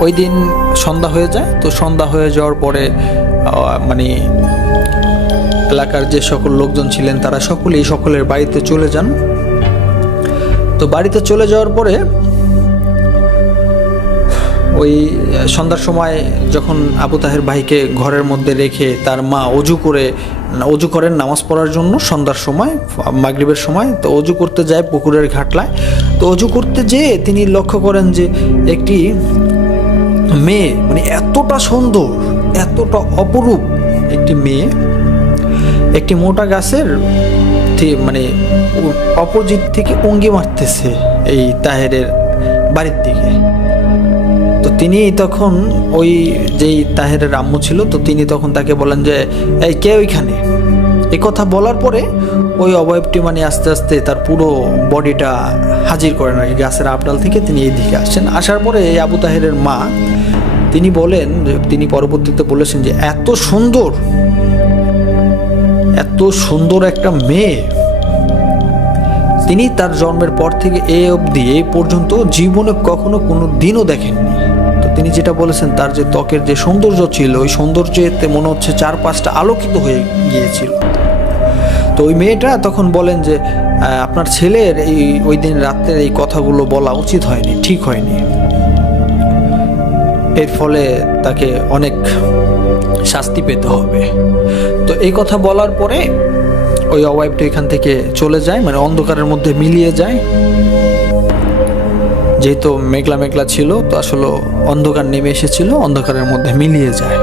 ওই দিন সন্ধ্যা হয়ে যায়। তো সন্ধ্যা হয়ে যাওয়ার পরে মানে এলাকার যে সকল লোকজন ছিলেন তারা সকলেই সকলের বাড়িতে চলে যান। তো বাড়িতে চলে যাওয়ার পরে ওই সন্ধ্যার সময় যখন আবু তাহের ভাইকে ঘরের মধ্যে রেখে তার মা অজু করেন নামাজ পড়ার জন্য সন্ধ্যার সময়, মাগরিবের সময়। তো অজু করতে যায় পুকুরের ঘাটলায়। তো অজু করতে যেয়ে তিনি লক্ষ্য করেন যে একটি মেয়ে, মানে এতটা সুন্দর, এতটা অপরূপ একটি মেয়ে, একটি মোটা গাছের মানে অপোজিট থেকে উঙ্গি মারতেছে এই তাহেরের বাড়ির দিকে। তো তিনি তখন ওই যেই তাহেরের আম্মু ছিল, তো তিনি তখন তাকে বলেন যে এই কে ওইখানে। এই কথা বলার পরে ওই অবয়বটি মানে আস্তে আস্তে তার পুরো বডিটা হাজির করেন আর কি, গাছের আপডাল থেকে তিনি এই দিকে আসছেন। আসার পরে এই আবু তাহেরের মা তিনি বলেন, তিনি পরবর্তীতে বলেছেন যে এত সুন্দর একটা মেয়ে তিনি তার জন্মের পর থেকে এই পর্যন্ত জীবনে কখনো কোনো দিনও দেখেননি। তো তিনি যেটা বলেছেন, তার যে ত্বকের যে সৌন্দর্য ছিল, ওই সৌন্দর্যতে মনে হচ্ছে চারপাশটা আলোকিত হয়ে গিয়েছিল। তো ওই মেয়েটা তখন বলেন যে আপনার ছেলের ওই দিন রাত্রের এই কথাগুলো বলা উচিত হয়নি, ঠিক হয়নি, এর ফলে তাকে অনেক শাস্তি পেতে হবে। তো এই কথা বলার পরে ওই অবয়বটা এখান থেকে চলে যায়, মানে অন্ধকারের মধ্যে মিলিয়ে যায়। যেহেতু মেঘলা মেঘলা ছিল, তো আসলে অন্ধকার নেমে এসেছিল, অন্ধকারের মধ্যে মিলিয়ে যায়।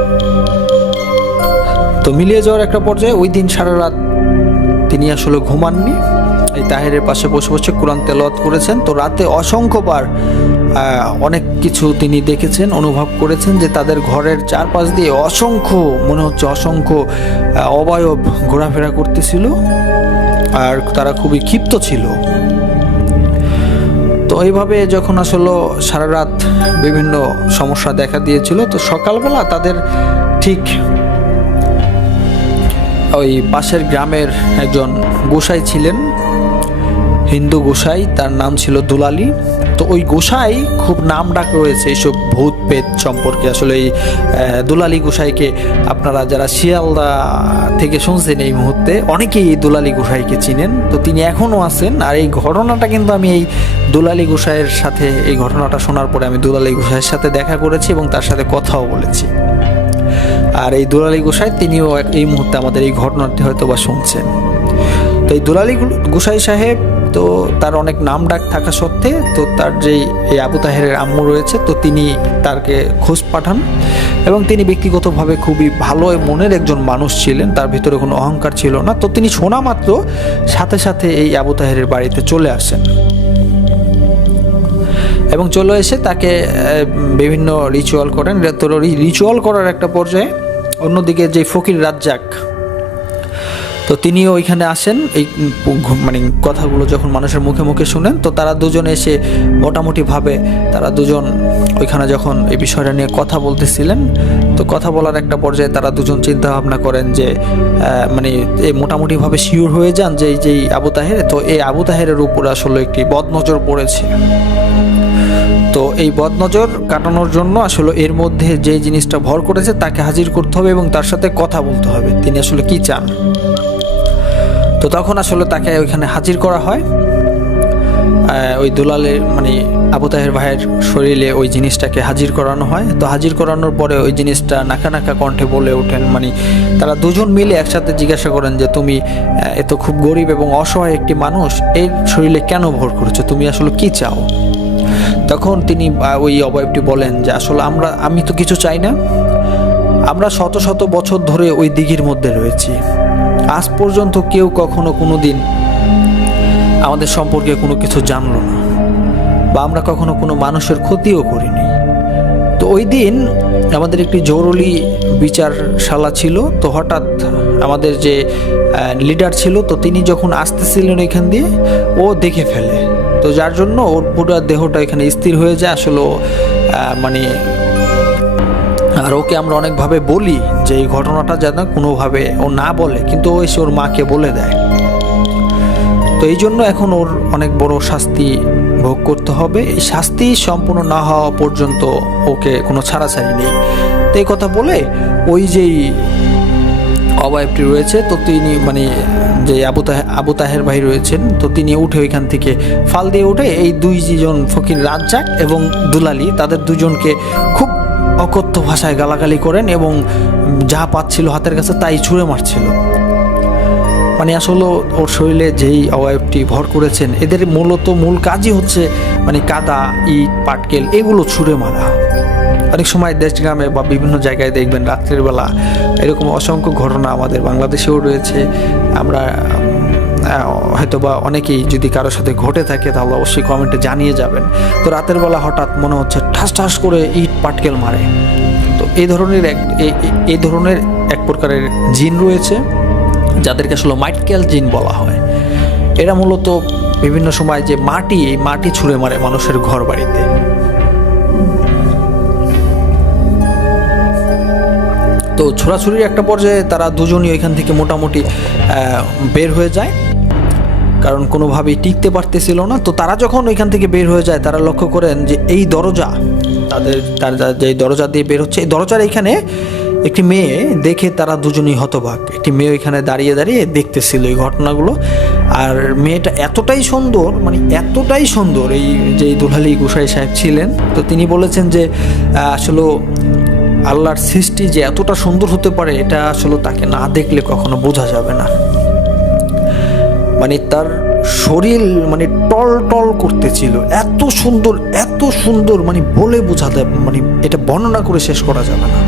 তো মিলিয়ে যাওয়ার একটা পর্যায়ে ওই দিন সারা রাত তিনি আসলে ঘুমাননি, এই তাহেরের পাশে বসে বসে কোরআন তেলাওয়াত করেছেন। তো রাতে অসংখ্যবার অনেক কিছু তিনি দেখেছেন, অনুভব করেছেন যে তাদের ঘরের চারপাশ দিয়ে মনে হচ্ছে অসংখ্য অবয়ব ঘোরাফেরা করতেছিল, আর তারা খুবই ক্ষিপ্ত ছিল। তো এইভাবে যখন আসলে সারা রাত বিভিন্ন সমস্যা দেখা দিয়েছিল, তো সকালবেলা তাদের ঠিক ওই পাশের গ্রামের একজন গোসাই ছিলেন, হিন্দু গোসাই, তার নাম ছিল দুলালী। তো ওই গোসাই খুব নাম ডাক রয়েছে এইসব ভূত পেত সম্পর্কে। আসলে এই দুলালী গোসাইকে আপনারা যারা শিয়ালদা থেকে শুনছেন এই মুহূর্তে অনেকেই এই দুলালী গোসাইকে চিনেন। তো তিনি এখনও আছেন। আর এই ঘটনাটা কিন্তু আমি এই দুলালী গোসাইয়ের সাথে, এই ঘটনাটা শোনার পরে আমি দুলালী গোসাইয়ের সাথে দেখা করেছি এবং তার সাথে কথাও বলেছি। আর এই দুলালী গোসাই তিনিও এই মুহূর্তে আমাদের এই ঘটনাটি হয়তো বা শুনছেন। তো এই দুলালী গোসাই সাহেব, তো তার অনেক নাম ডাক থাকা সত্ত্বে তো তার যেই এই আবু তাহেরের আম্মু রয়েছে, তো তিনি তাকে খোঁজ পাঠান এবং তিনি ব্যক্তিগতভাবে খুবই ভালো মনের একজন মানুষ ছিলেন, তার ভিতরে কোনো অহংকার ছিল না। তো তিনি শোনা মাত্র সাথে সাথে এই আবু তাহেরের বাড়িতে চলে আসেন এবং চলে এসে তাকে বিভিন্ন রিচুয়াল করেন। তো রিচুয়াল করার একটা পর্যায়ে অন্যদিকে যে ফকির রাজ্জাক, তো তিনিও ওইখানে আসেন। এই মানে কথাগুলো যখন মানুষের মুখে মুখে শুনেন, তো তারা দুজনে এসে মোটামুটিভাবে তারা দুজন ওইখানে যখন এই বিষয়টা নিয়ে কথা বলতেছিলেন, তো কথা বলার একটা পর্যায়ে তারা দুজন চিন্তা ভাবনা করেন যে মানে এই মোটামুটিভাবে শিওর হয়ে যান যে এই যে আবু তাহের, তো এই আবু তাহেরের উপর আসলে একটি বদনজর পড়েছে। তো এই বদনজর কাটানোর জন্য আসলে এর মধ্যে যে জিনিসটা ভর করেছে তাকে হাজির করতে হবে এবং তার সাথে কথা বলতে হবে, তিনি আসলে কি চান। তো তখন আসলে তাকে ওইখানে হাজির করা হয়। ওই দুলালের মানে আবু তাহের ভাইয়ের শরীরে ওই জিনিসটাকে হাজির করানো হয়। তো হাজির করানোর পরে ওই জিনিসটা নাকা নাকা কণ্ঠে বলে ওঠেন, মানে তারা দুজন মিলে একসাথে জিজ্ঞাসা করেন যে তুমি এত খুব গরিব এবং অসহায় একটি মানুষ, এর শরীরে কেন ভর করেছো, তুমি আসলে কি চাও। তখন তিনি ওই অবয়বটি বলেন যে আসলে আমি তো কিছু চাই না, আমরা শত শত বছর ধরে ওই দিঘির মধ্যে রয়েছি, আজ পর্যন্ত কেউ কখনো কোনো দিন আমাদের সম্পর্কে কোনো কিছু জানলো না বা আমরা কখনো কোনো মানুষের ক্ষতিও করিনি। তো ওই দিন আমাদের একটি জরুরি বিচারশালা ছিল। তো হঠাৎ আমাদের যে লিডার ছিল, তো তিনি যখন আসতেছিলেন এখান দিয়ে, ও দেখে ফেলে। তো যার জন্য ওর পুরো দেহটা এখানে স্থির হয়ে যায় আসলে মানে। আর ওকে আমরা অনেকভাবে বলি যে এই ঘটনাটা যেন কোনোভাবে ও না বলে, কিন্তু ও এসে ওর মাকে বলে দেয়। তো এই জন্য এখন ওর অনেক বড় শাস্তি ভোগ করতে হবে। এই শাস্তি সম্পূর্ণ না হওয়া পর্যন্ত ওকে কোনো ছাড়াছাড়ি নেই। তো এই কথা বলে ওই যেই অবয়বটি রয়েছে, তো তিনি মানে যে আবু তাহের ভাই রয়েছেন, তো তিনি উঠে ওইখান থেকে ফাল দিয়ে উঠে এই দুইজন ফকির রাজ্জাক এবং দুলালী, তাদের দুজনকে খুব অকথ্য ভাষায় গালাগালি করেন এবং যা পাচ্ছিল হাতের কাছে তাই ছুঁড়ে মারছিল। মানে আসলে ওর শরীরে যেই অবয়বটি ভর করেছেন, এদের মূল কাজই হচ্ছে মানে কাদা, ইট, পাটকেল এগুলো ছুঁড়ে মারা। অনেক সময় দেশগ্রামে বা বিভিন্ন জায়গায় দেখবেন রাত্রের বেলা এরকম অসংখ্য ঘটনা আমাদের বাংলাদেশেও রয়েছে। আমরা হয়তো বা অনেকেই যদি কারোর সাথে ঘটে থাকে তাহলে অবশ্যই কমেন্টে জানিয়ে যাবেন। তো রাতের বেলা হঠাৎ মনে হচ্ছে ঠাস ঠাস করে ইট পাটকেল মারে। তো এই ধরনের এক প্রকারের জিন রয়েছে যাদেরকে আসলে মাইটকেল জিন বলা হয়। এরা মূলত বিভিন্ন সময় যে মাটি ছুঁড়ে মারে মানুষের ঘর বাড়িতে। তো ছোড়াছুরির একটা পর্যায়ে তারা দুজনই ওইখান থেকে মোটামুটি বের হয়ে যায়, কারণ কোনোভাবেই টিকতে পারতেছিল না। তো তারা যখন ওইখান থেকে বের হয়ে যায়, তারা লক্ষ্য করেন যে এই দরজা তারা যে দরজা দিয়ে বের হচ্ছে, এই দরজার এখানে একটি মেয়ে দেখে তারা দুজনই হতবাক। একটি মেয়ে ওইখানে দাঁড়িয়ে দাঁড়িয়ে দেখতেছিল এই ঘটনাগুলো। আর মেয়েটা এতটাই সুন্দর, মানে এতটাই সুন্দর, এই যে দুলালী গোসাই সাহেব ছিলেন, তো তিনি বলেছেন যে আসলে আল্লাহর সৃষ্টি যে এতটা সুন্দর হতে পারে এটা আসলে তাকে না দেখলে কখনো বোঝা যাবে না। মানে তার শরীর মানে টল টল করতেছিল, এত সুন্দর মানে বলে বোঝাতে, মানে এটা বর্ণনা করে শেষ করা যাবে না।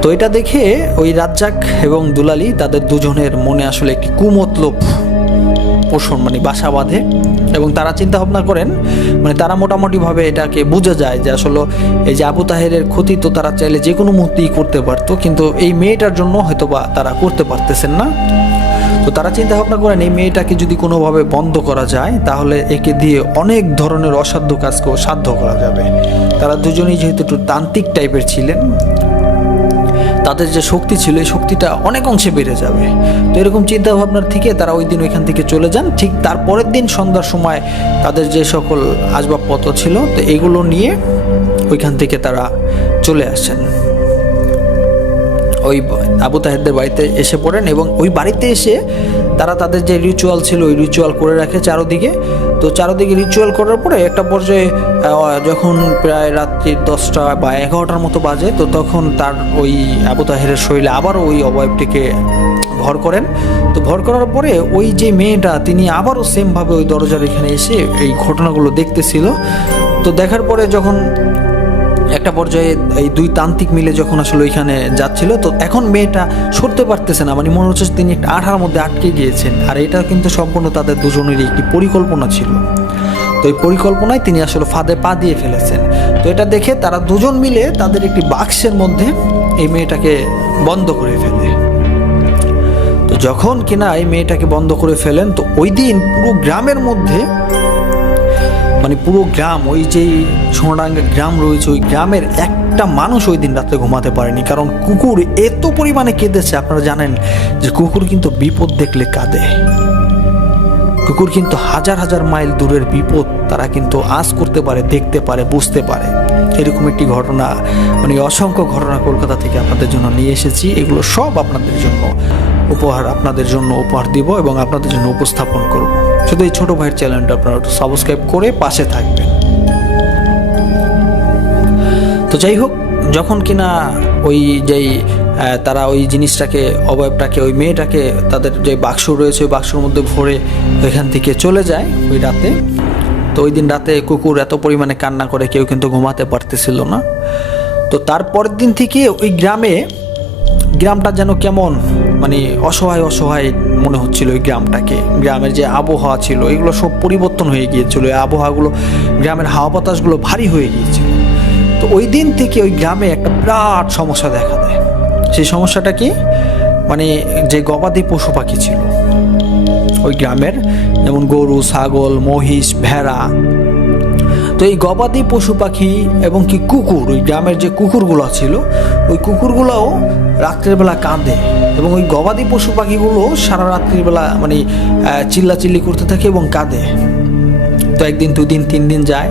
তো এটা দেখে ওই রাজ্জাক এবং দুলালী তাদের দুজনের মনে আসলে একটি কুমতলব পোষণ মানে বাসা বাঁধে এবং তারা চিন্তা ভাবনা করেন, মানে তারা মোটামুটিভাবে এটাকে বোঝা যায় যে আসলে এই যে আবু তাহেরের ক্ষতি তো তারা চাইলে যে কোনো মুহূর্তেই করতে পারতো, কিন্তু এই মেয়েটার জন্য হয়তোবা তারা করতে পারতেছেন না। তো তারা চিন্তা ভাবনা করেন এই মেয়েটাকে যদি কোনোভাবে বন্ধ করা যায় তাহলে একে দিয়ে অনেক ধরনের অসাধ্য কাজকেও সাধ্য করা যাবে। তারা দুজনেই যেহেতু একটু তান্ত্রিক টাইপের ছিলেন, তাদের যে শক্তি ছিল এই শক্তিটা অনেক অংশে বেড়ে যাবে। তো এরকম চিন্তা ভাবনার থেকে তারা ওই দিন ওইখান থেকে চলে যান। ঠিক তার পরের দিন সন্ধ্যার সময় তাদের যে সকল আসবাবপত্র ছিল তো এগুলো নিয়ে ওইখান থেকে তারা চলে আসেন, ওই আবু তাহেরদের বাড়িতে এসে পড়েন। এবং ওই বাড়িতে এসে তারা তাদের যে রিচুয়াল ছিল ওই রিচুয়াল করে রাখে চারোদিকে। তো চারোদিকে রিচুয়াল করার পরে একটা পর্যায়ে যখন প্রায় রাত্রি 10টা বা 11টার মতো বাজে, তো তখন তার ওই আবু তাহেরের শরীরে আবারও ওই অবয়বটিকে ভর করেন। তো ভর করার পরে ওই যে মেয়েটা তিনি আবারও সেমভাবে ওই দরজার এখানে এসে এই ঘটনাগুলো দেখতেছিল। তো দেখার পরে যখন একটা পর্যায়ে এই দুই তান্ত্রিক মিলে যখন আসলে ওইখানে যাচ্ছিল, তো এখন মেয়েটা সরতে পারতেছে না, মানে মনে হচ্ছে তিনি একটা আঠার মধ্যে আটকে গিয়েছেন। আর এটা কিন্তু সম্পূর্ণ তাদের দুজনেরই একটি পরিকল্পনা ছিল। তো এই পরিকল্পনায় তিনি আসলে ফাঁদে পা দিয়ে ফেলেছেন। তো এটা দেখে তারা দুজন মিলে তাদের একটি বাক্সের মধ্যে এই মেয়েটাকে বন্ধ করে ফেলে। তো যখন কিনা এই মেয়েটাকে বন্ধ করে ফেলেন, তো ওই দিন পুরো গ্রামের মধ্যে, মানে পুরো গ্রাম, ওই যেই সোনাডাঙ্গা গ্রাম রয়েছে ওই গ্রামের একটা মানুষ ওই দিন রাত্রে ঘুমাতে পারেনি। কারণ কুকুর এত পরিমাণে কেঁদেছে। আপনারা জানেন যে কুকুর কিন্তু বিপদ দেখলে কাঁদে। কুকুর কিন্তু হাজার হাজার মাইল দূরের বিপদ তারা কিন্তু আঁচ করতে পারে, দেখতে পারে, বুঝতে পারে। এরকম একটি ঘটনা, মানে অসংখ্য ঘটনা কলকাতা থেকে আপনাদের জন্য নিয়ে এসেছি। এগুলো সব আপনাদের জন্য উপহার দিব এবং আপনাদের জন্য উপস্থাপন করব। শুধু এই ছোট ভাইয়ের চ্যানেলটা আপনারা একটু সাবস্ক্রাইব করে পাশে থাকবেন। তো যাই হোক, যখন কিনা ওই যেই তারা ওই জিনিসটাকে, অবয়বটাকে, ওই মেয়েটাকে তাদের যে বাক্স রয়েছে ওই বাক্সের মধ্যে ভরে ওইখান থেকে চলে যায় ওই রাতে। তো ওই দিন রাতে কুকুর এত পরিমাণে কান্না করে কেউ কিন্তু ঘুমাতে পারতেছিল না। তো তারপরের দিন থেকে ওই গ্রামটা যেন কেমন, মানে অসহায় অসহায় মনে হচ্ছিল ওই গ্রামটাকে। গ্রামের যে আবহাওয়া ছিল এগুলো সব পরিবর্তন হয়ে গিয়েছিল। এই আবহাওয়াগুলো, গ্রামের হাওয়া বাতাসগুলো ভারী হয়ে গিয়েছিল। তো ওই দিন থেকে ওই গ্রামে একটা বিরাট সমস্যা দেখা দেয়। সেই সমস্যাটা কি, মানে যে গবাদি পশু পাখি ছিল ওই গ্রামের, যেমন গরু, ছাগল, মহিষ, ভেড়া, তো এই গবাদি পশু পাখি এবং কি কুকুর, ওই গ্রামের যে কুকুরগুলো ছিল ওই কুকুরগুলোও রাত্রিবেলা কাঁদে। এবং ওই গবাদি পশু পাখিগুলো সারা রাত্রিবেলা মানে চিল্লাচিল্লি করতে থাকে এবং কাঁদে। তো একদিন, 2 দিন, 3 দিন যায়।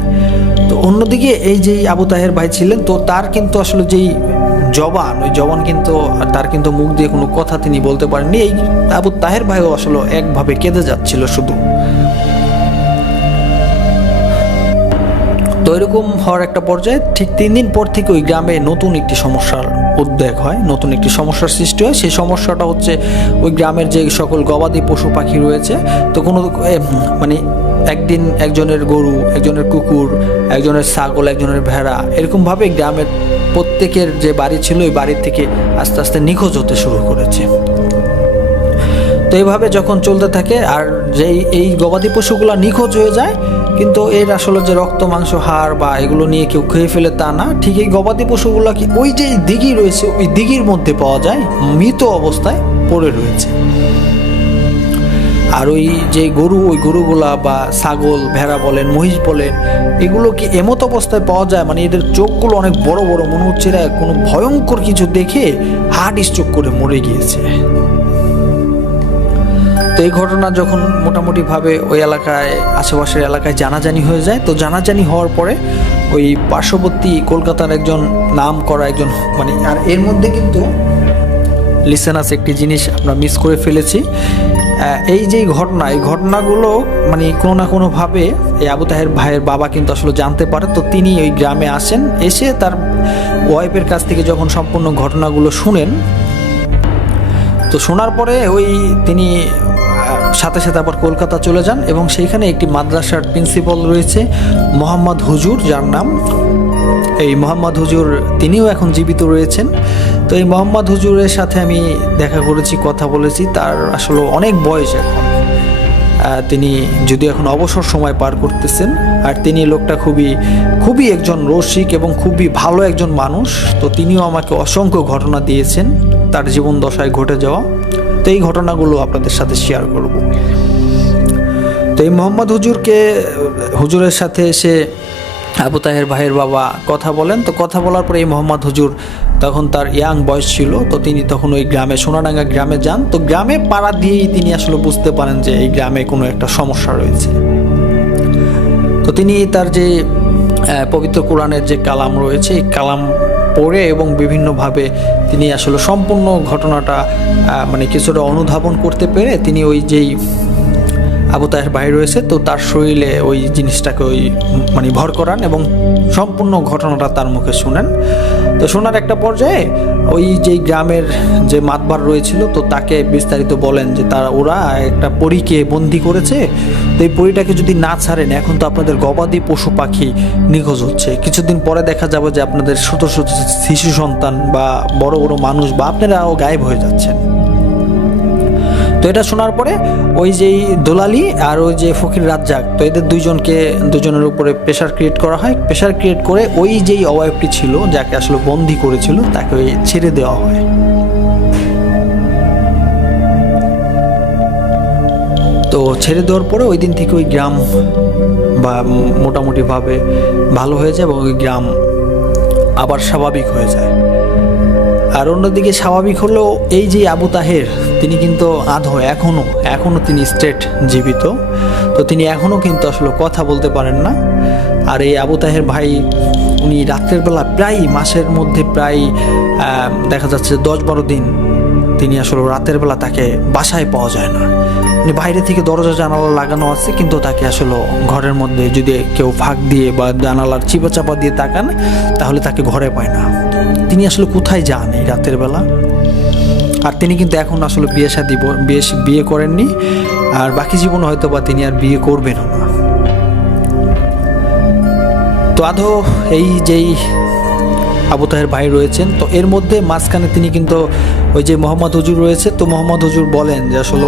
তো অন্যদিকে এই যে আবু তাহের ভাই ছিলেন, তো তার কিন্তু আসলে যেই ওই জবান কিন্তু, তার কিন্তু মুখ দিয়ে কোনো কথা তিনি বলতে পারেননি। এই আবু তাহের ভাইও আসলে একভাবে কেঁদে যাচ্ছিল শুধু। তো এরকম হওয়ার একটা পর্যায়ে ঠিক 3 দিন পর থেকে ওই গ্রামে নতুন একটি সমস্যার উদ্বেগ হয়, নতুন একটি সমস্যার সৃষ্টি হয়। সেই সমস্যাটা হচ্ছে ওই গ্রামের যে সকল গবাদি পশু পাখি রয়েছে, তো কোনো মানে একদিন একজনের গরু, একজনের কুকুর, একজনের ছাগল, একজনের ভেড়া, এরকমভাবে গ্রামের প্রত্যেকের যে বাড়ি ছিল ওই বাড়ির থেকে আস্তে আস্তে নিখোঁজ হতে শুরু করেছে। তো এইভাবে যখন চলতে থাকে, আর যেই এই গবাদি পশুগুলো নিখোঁজ হয়ে যায়, কিন্তু এর আসলে যে রক্ত, মাংস, হাড় বা এগুলো নিয়ে কেউ খেয়ে ফেলে তা না। ঠিক এই গবাদি পশুগুলো কি ওই যে দিঘি রয়েছে ওই দিঘির মধ্যে পাওয়া যায়, মৃত অবস্থায় পড়ে রয়েছে। আর ওই যে গরু, ওই গরুগুলা বা ছাগল, ভেড়া বলেন, মহিষ বলেন, এগুলো কি এমত অবস্থায় পাওয়া যায়, মানে এদের চোখগুলো অনেক বড় বড়, মনে হচ্ছে এরা কোনো ভয়ঙ্কর কিছু দেখে হার্ট স্ট্রোক করে মরে গিয়েছে। তো এই ঘটনা যখন মোটামুটিভাবে ওই এলাকায়, আশেপাশের এলাকায় জানাজানি হয়ে যায়, তো জানাজানি হওয়ার পরে ওই পার্শ্ববর্তী কলকাতার একজন নাম করা একজন, মানে, আর এর মধ্যে কিন্তু লিসেনাস একটি জিনিস আমরা মিস করে ফেলেছি। এই যে ঘটনা, এই ঘটনাগুলো মানে কোনো না কোনোভাবে এই আবু তাহের ভাইয়ের বাবা কিন্তু আসলে জানতে পারে। তো তিনি ওই গ্রামে আসেন, এসে তার ওয়াইফের কাছ থেকে যখন সম্পূর্ণ ঘটনাগুলো শুনেন, তো শোনার পরে ওই তিনি সাথে সাথে আবার কলকাতা চলে যান এবং সেইখানে একটি মাদ্রাসার প্রিন্সিপাল রয়েছে মোহাম্মদ হুজুর, যার নাম এই মোহাম্মদ হুজুর, তিনিও এখন জীবিত রয়েছেন। তো এই মোহাম্মদ হুজুরের সাথে আমি দেখা করেছি, কথা বলেছি। তার আসলে অনেক বয়স এখন, তিনি যদিও এখন অবসর সময় পার করতেছেন। আর তিনি লোকটা খুবই একজন রসিক এবং খুবই ভালো একজন মানুষ। তো তিনিও আমাকে অসংখ্য ঘটনা দিয়েছেন তার জীবন দশায় ঘটে যাওয়া। তো এই ঘটনাগুলো আপনাদের সাথে শেয়ার করব। তো এই মোহাম্মদ হুজুরের সাথে এসে আবু তাহের ভাইয়ের বাবা কথা বলেন। তো কথা বলার পরে এই মোহাম্মদ হুজুর তখন তার ইয়াং বয়স ছিল, তো তিনি তখন ওই গ্রামে সোনাডাঙ্গা গ্রামে যান। তো গ্রামে পাড়া দিয়েই তিনি আসলে বুঝতে পারেন যে এই গ্রামে কোনো একটা সমস্যা রয়েছে। তো তিনি তার যে পবিত্র কোরআনের যে কালাম রয়েছে এই কালাম পড়ে এবং বিভিন্নভাবে তিনি আসলে সম্পূর্ণ ঘটনাটা মানে কিছুটা অনুধাবন করতে পেরে তিনি ওই যেই আবু তাহের ভাই রয়েছে তো তার শরীরে ওই জিনিসটাকে ওই মানে ভর করান এবং সম্পূর্ণ ঘটনাটা তার মুখে শুনেন। তো শোনার একটা পর্যায়ে ওই যে গ্রামের যে মাতবার রয়েছিল তো তাকে বিস্তারিত বলেন যে ওরা একটা পরীকে বন্দি করেছে, তো এই পরীটাকে যদি না ছাড়েন এখন তো আপনাদের গবাদি পশু পাখি নিখোঁজ হচ্ছে, কিছুদিন পরে দেখা যাবে যে আপনাদের ছোট ছোট শিশু সন্তান বা বড় বড় মানুষ বা আপনারাও গায়েব হয়ে যাচ্ছেন। তো এটা শোনার পরে ওই যেই দোলালি আর ওই যে ফকির রাজ্জাক, তো এদের দুজনের উপরে প্রেশার ক্রিয়েট করা হয়। প্রেশার ক্রিয়েট করে ওই যেই অবয়বটি ছিল যাকে আসলে বন্দি করেছিল তাকে ওই ছেড়ে দেওয়া হয়। তো ছেড়ে দেওয়ার পরে ওই দিন থেকে ওই গ্রাম বা মোটামুটিভাবে ভালো হয়ে যায় এবং ওই গ্রাম আবার স্বাভাবিক হয়ে যায়। আর অন্যদিকে স্বাভাবিক হলেও এই যে আবু তাহের তিনি কিন্তু এখনো তিনি স্ট্রেট জীবিত, তো তিনি এখনও কিন্তু আসলে কথা বলতে পারেন না। আর এই আবু তাহের ভাই উনি রাত্রের বেলা প্রায় মাসের মধ্যে প্রায় দেখা যাচ্ছে 10-12 দিন তিনি আসলে রাতের বেলা তাকে বাসায় পাওয়া যায় না। বাইরে থেকে দরজা জানালা লাগানো আছে কিন্তু তাকে আসলে ঘরের মধ্যে যদি কেউ ফাঁক দিয়ে বা জানালার চিপা চাপা দিয়ে তাকান তাহলে তাকে ঘরে পায় না। তিনি আসলে কোথায় যান এই রাতের বেলা? আর তিনি কিন্তু এখন আসলে বিয়ে করেননি, আর বাকি জীবন হয়তো বা তিনি আর বিয়ে করবেনও না। তো আদৌ এই যেই আবু তাহের ভাই রয়েছেন তো এর মধ্যে মাঝখানে তিনি কিন্তু ওই যে মোহাম্মদ হুজুর রয়েছে, তো মোহাম্মদ হুজুর বলেন যে আসলে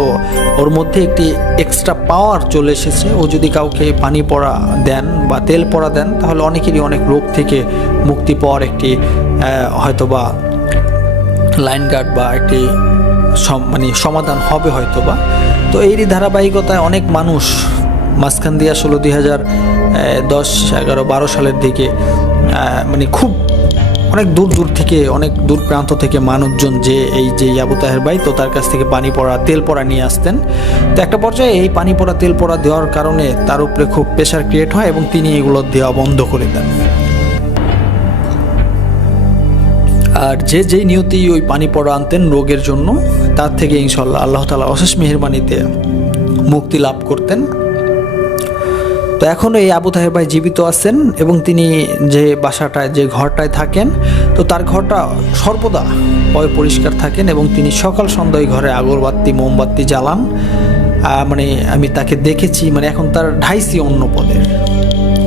ওর মধ্যে একটি এক্সট্রা পাওয়ার চলে এসেছে। ও যদি কাউকে পানি পড়া দেন বা তেল পড়া দেন তাহলে অনেকেরই অনেক রোগ থেকে মুক্তি পাওয়ার একটি হয়তোবা লাইন গার্ড বা একটি মানে সমাধান হবে হয়তোবা। তো এরই ধারাবাহিকতায় অনেক মানুষ মাঝখান দিয়ে আসলে 2010, 11, 12 সালের দিকে মানে খুব অনেক দূর থেকে অনেক দূর প্রান্ত থেকে মানুষজন যে এই যে আবু তাহের ভাই তো তার কাছ থেকে পানি পড়া তেল পড়া নিয়ে আসতেন। তো একটা পর্যায়ে এই পানি পড়া তেল পড়া দেওয়ার কারণে তার উপরে খুব প্রেশার ক্রিয়েট হয় এবং তিনি এগুলো দেওয়া বন্ধ করে দেন। আর যেই নিয়তি ওই পানি পড়া আনতেন রোগের জন্য তার থেকে ইনশাআল্লাহ আল্লাহ তাআলা অশেষ মেহেরবানিতে মুক্তি লাভ করতেন। তো এখনও এই আবু তাহের ভাই জীবিত আছেন এবং তিনি যে বাসাটায় যে ঘরটায় থাকেন তো তার ঘরটা সর্বদা পরিষ্কার থাকেন এবং তিনি সকাল সন্ধ্যায় ঘরে আগরবাতি মোমবাতি জ্বালান। মানে আমি তাকে দেখেছি, মানে এখন তার ঢাইসি অন্য পদের,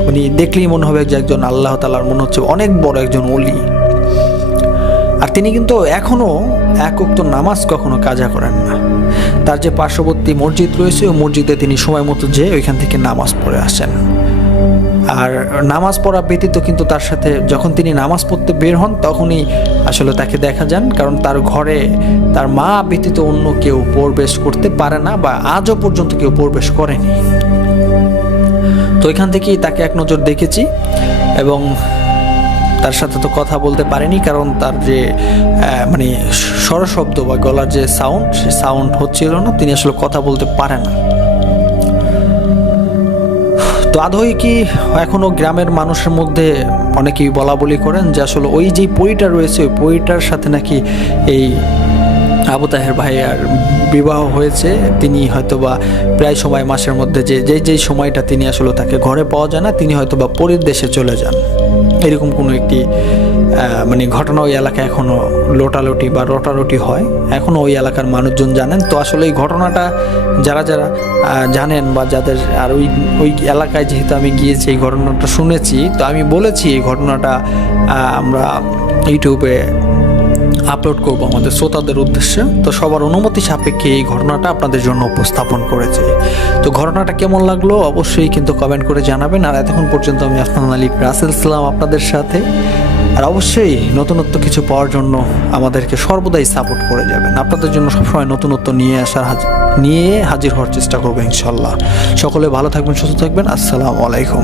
উনি দেখলেই মনে হবে যে একজন আল্লাহ তাআলার মনে হচ্ছে অনেক বড় একজন ওলি। আর তিনি কিন্তু এখনও এক ওয়াক্ত নামাজ কখনো কাজা করেন না। তার যে পার্শ্ববর্তী মসজিদ রয়েছে ওই মসজিদে তিনি সময় মতো যেয়ে ওইখান থেকে নামাজ পড়ে আসেন। আর নামাজ পড়া ব্যতীত কিন্তু তার সাথে যখন তিনি নামাজ পড়তে বের হন তখনই আসলে তাকে দেখা যান, কারণ তার ঘরে তার মা ব্যতীত অন্য কেউ প্রবেশ করতে পারে না বা আজও পর্যন্ত কেউ প্রবেশ করেনি। তো এখান থেকেই তাকে এক নজর দেখেছি এবং তার সাথে তো কথা বলতে পারেনি, কারণ তার যে মানে স্বরশব্দ বা গলার যে সাউন্ড সে সাউন্ড হচ্ছিল না, তিনি আসলে কথা বলতে পারে না। তো আদৌ কি এখনও গ্রামের মানুষের মধ্যে অনেকেই বলা বলি করেন যে আসলে ওই যে পরীটা রয়েছে ওই পরীটার সাথে নাকি এই আবু তাহের ভাইয়ার বিবাহ হয়েছে। তিনি হয়তোবা প্রায় সময় মাসের মধ্যে যেই সময়টা তিনি আসলে তাকে ঘরে পাওয়া যায় না তিনি হয়তোবা পরীর দেশে চলে যান, এরকম কোনো একটি মানে ঘটনা ওই এলাকায় এখনও লোটালোটি বা রটারটি হয়, এখনও ওই এলাকার মানুষজন জানেন। তো আসলে এই ঘটনাটা যারা জানেন বা যাদের আর ওই এলাকায় যেহেতু আমি গিয়েছি এই ঘটনাটা শুনেছি, তো আমি বলেছি এই ঘটনাটা আমরা ইউটিউবে আপলোড করবো আমাদের শ্রোতাদের উদ্দেশ্যে। তো সবার অনুমতি সাপেক্ষে এই ঘটনাটা আপনাদের জন্য উপস্থাপন করেছি। তো ঘটনাটা কেমন লাগলো অবশ্যই কিন্তু কমেন্ট করে জানাবেন। আর এতক্ষণ পর্যন্ত আমি আফনান আলী রাসেল ছিলাম আপনাদের সাথে। আর অবশ্যই নতুনত্ব কিছু পাওয়ার জন্য আমাদেরকে সর্বদাই সাপোর্ট করে যাবেন। আপনাদের জন্য সবসময় নতুনত্ব নিয়ে হাজির হওয়ার চেষ্টা করবো ইনশাল্লাহ। সকলে ভালো থাকবেন, সুস্থ থাকবেন। আসসালামু আলাইকুম।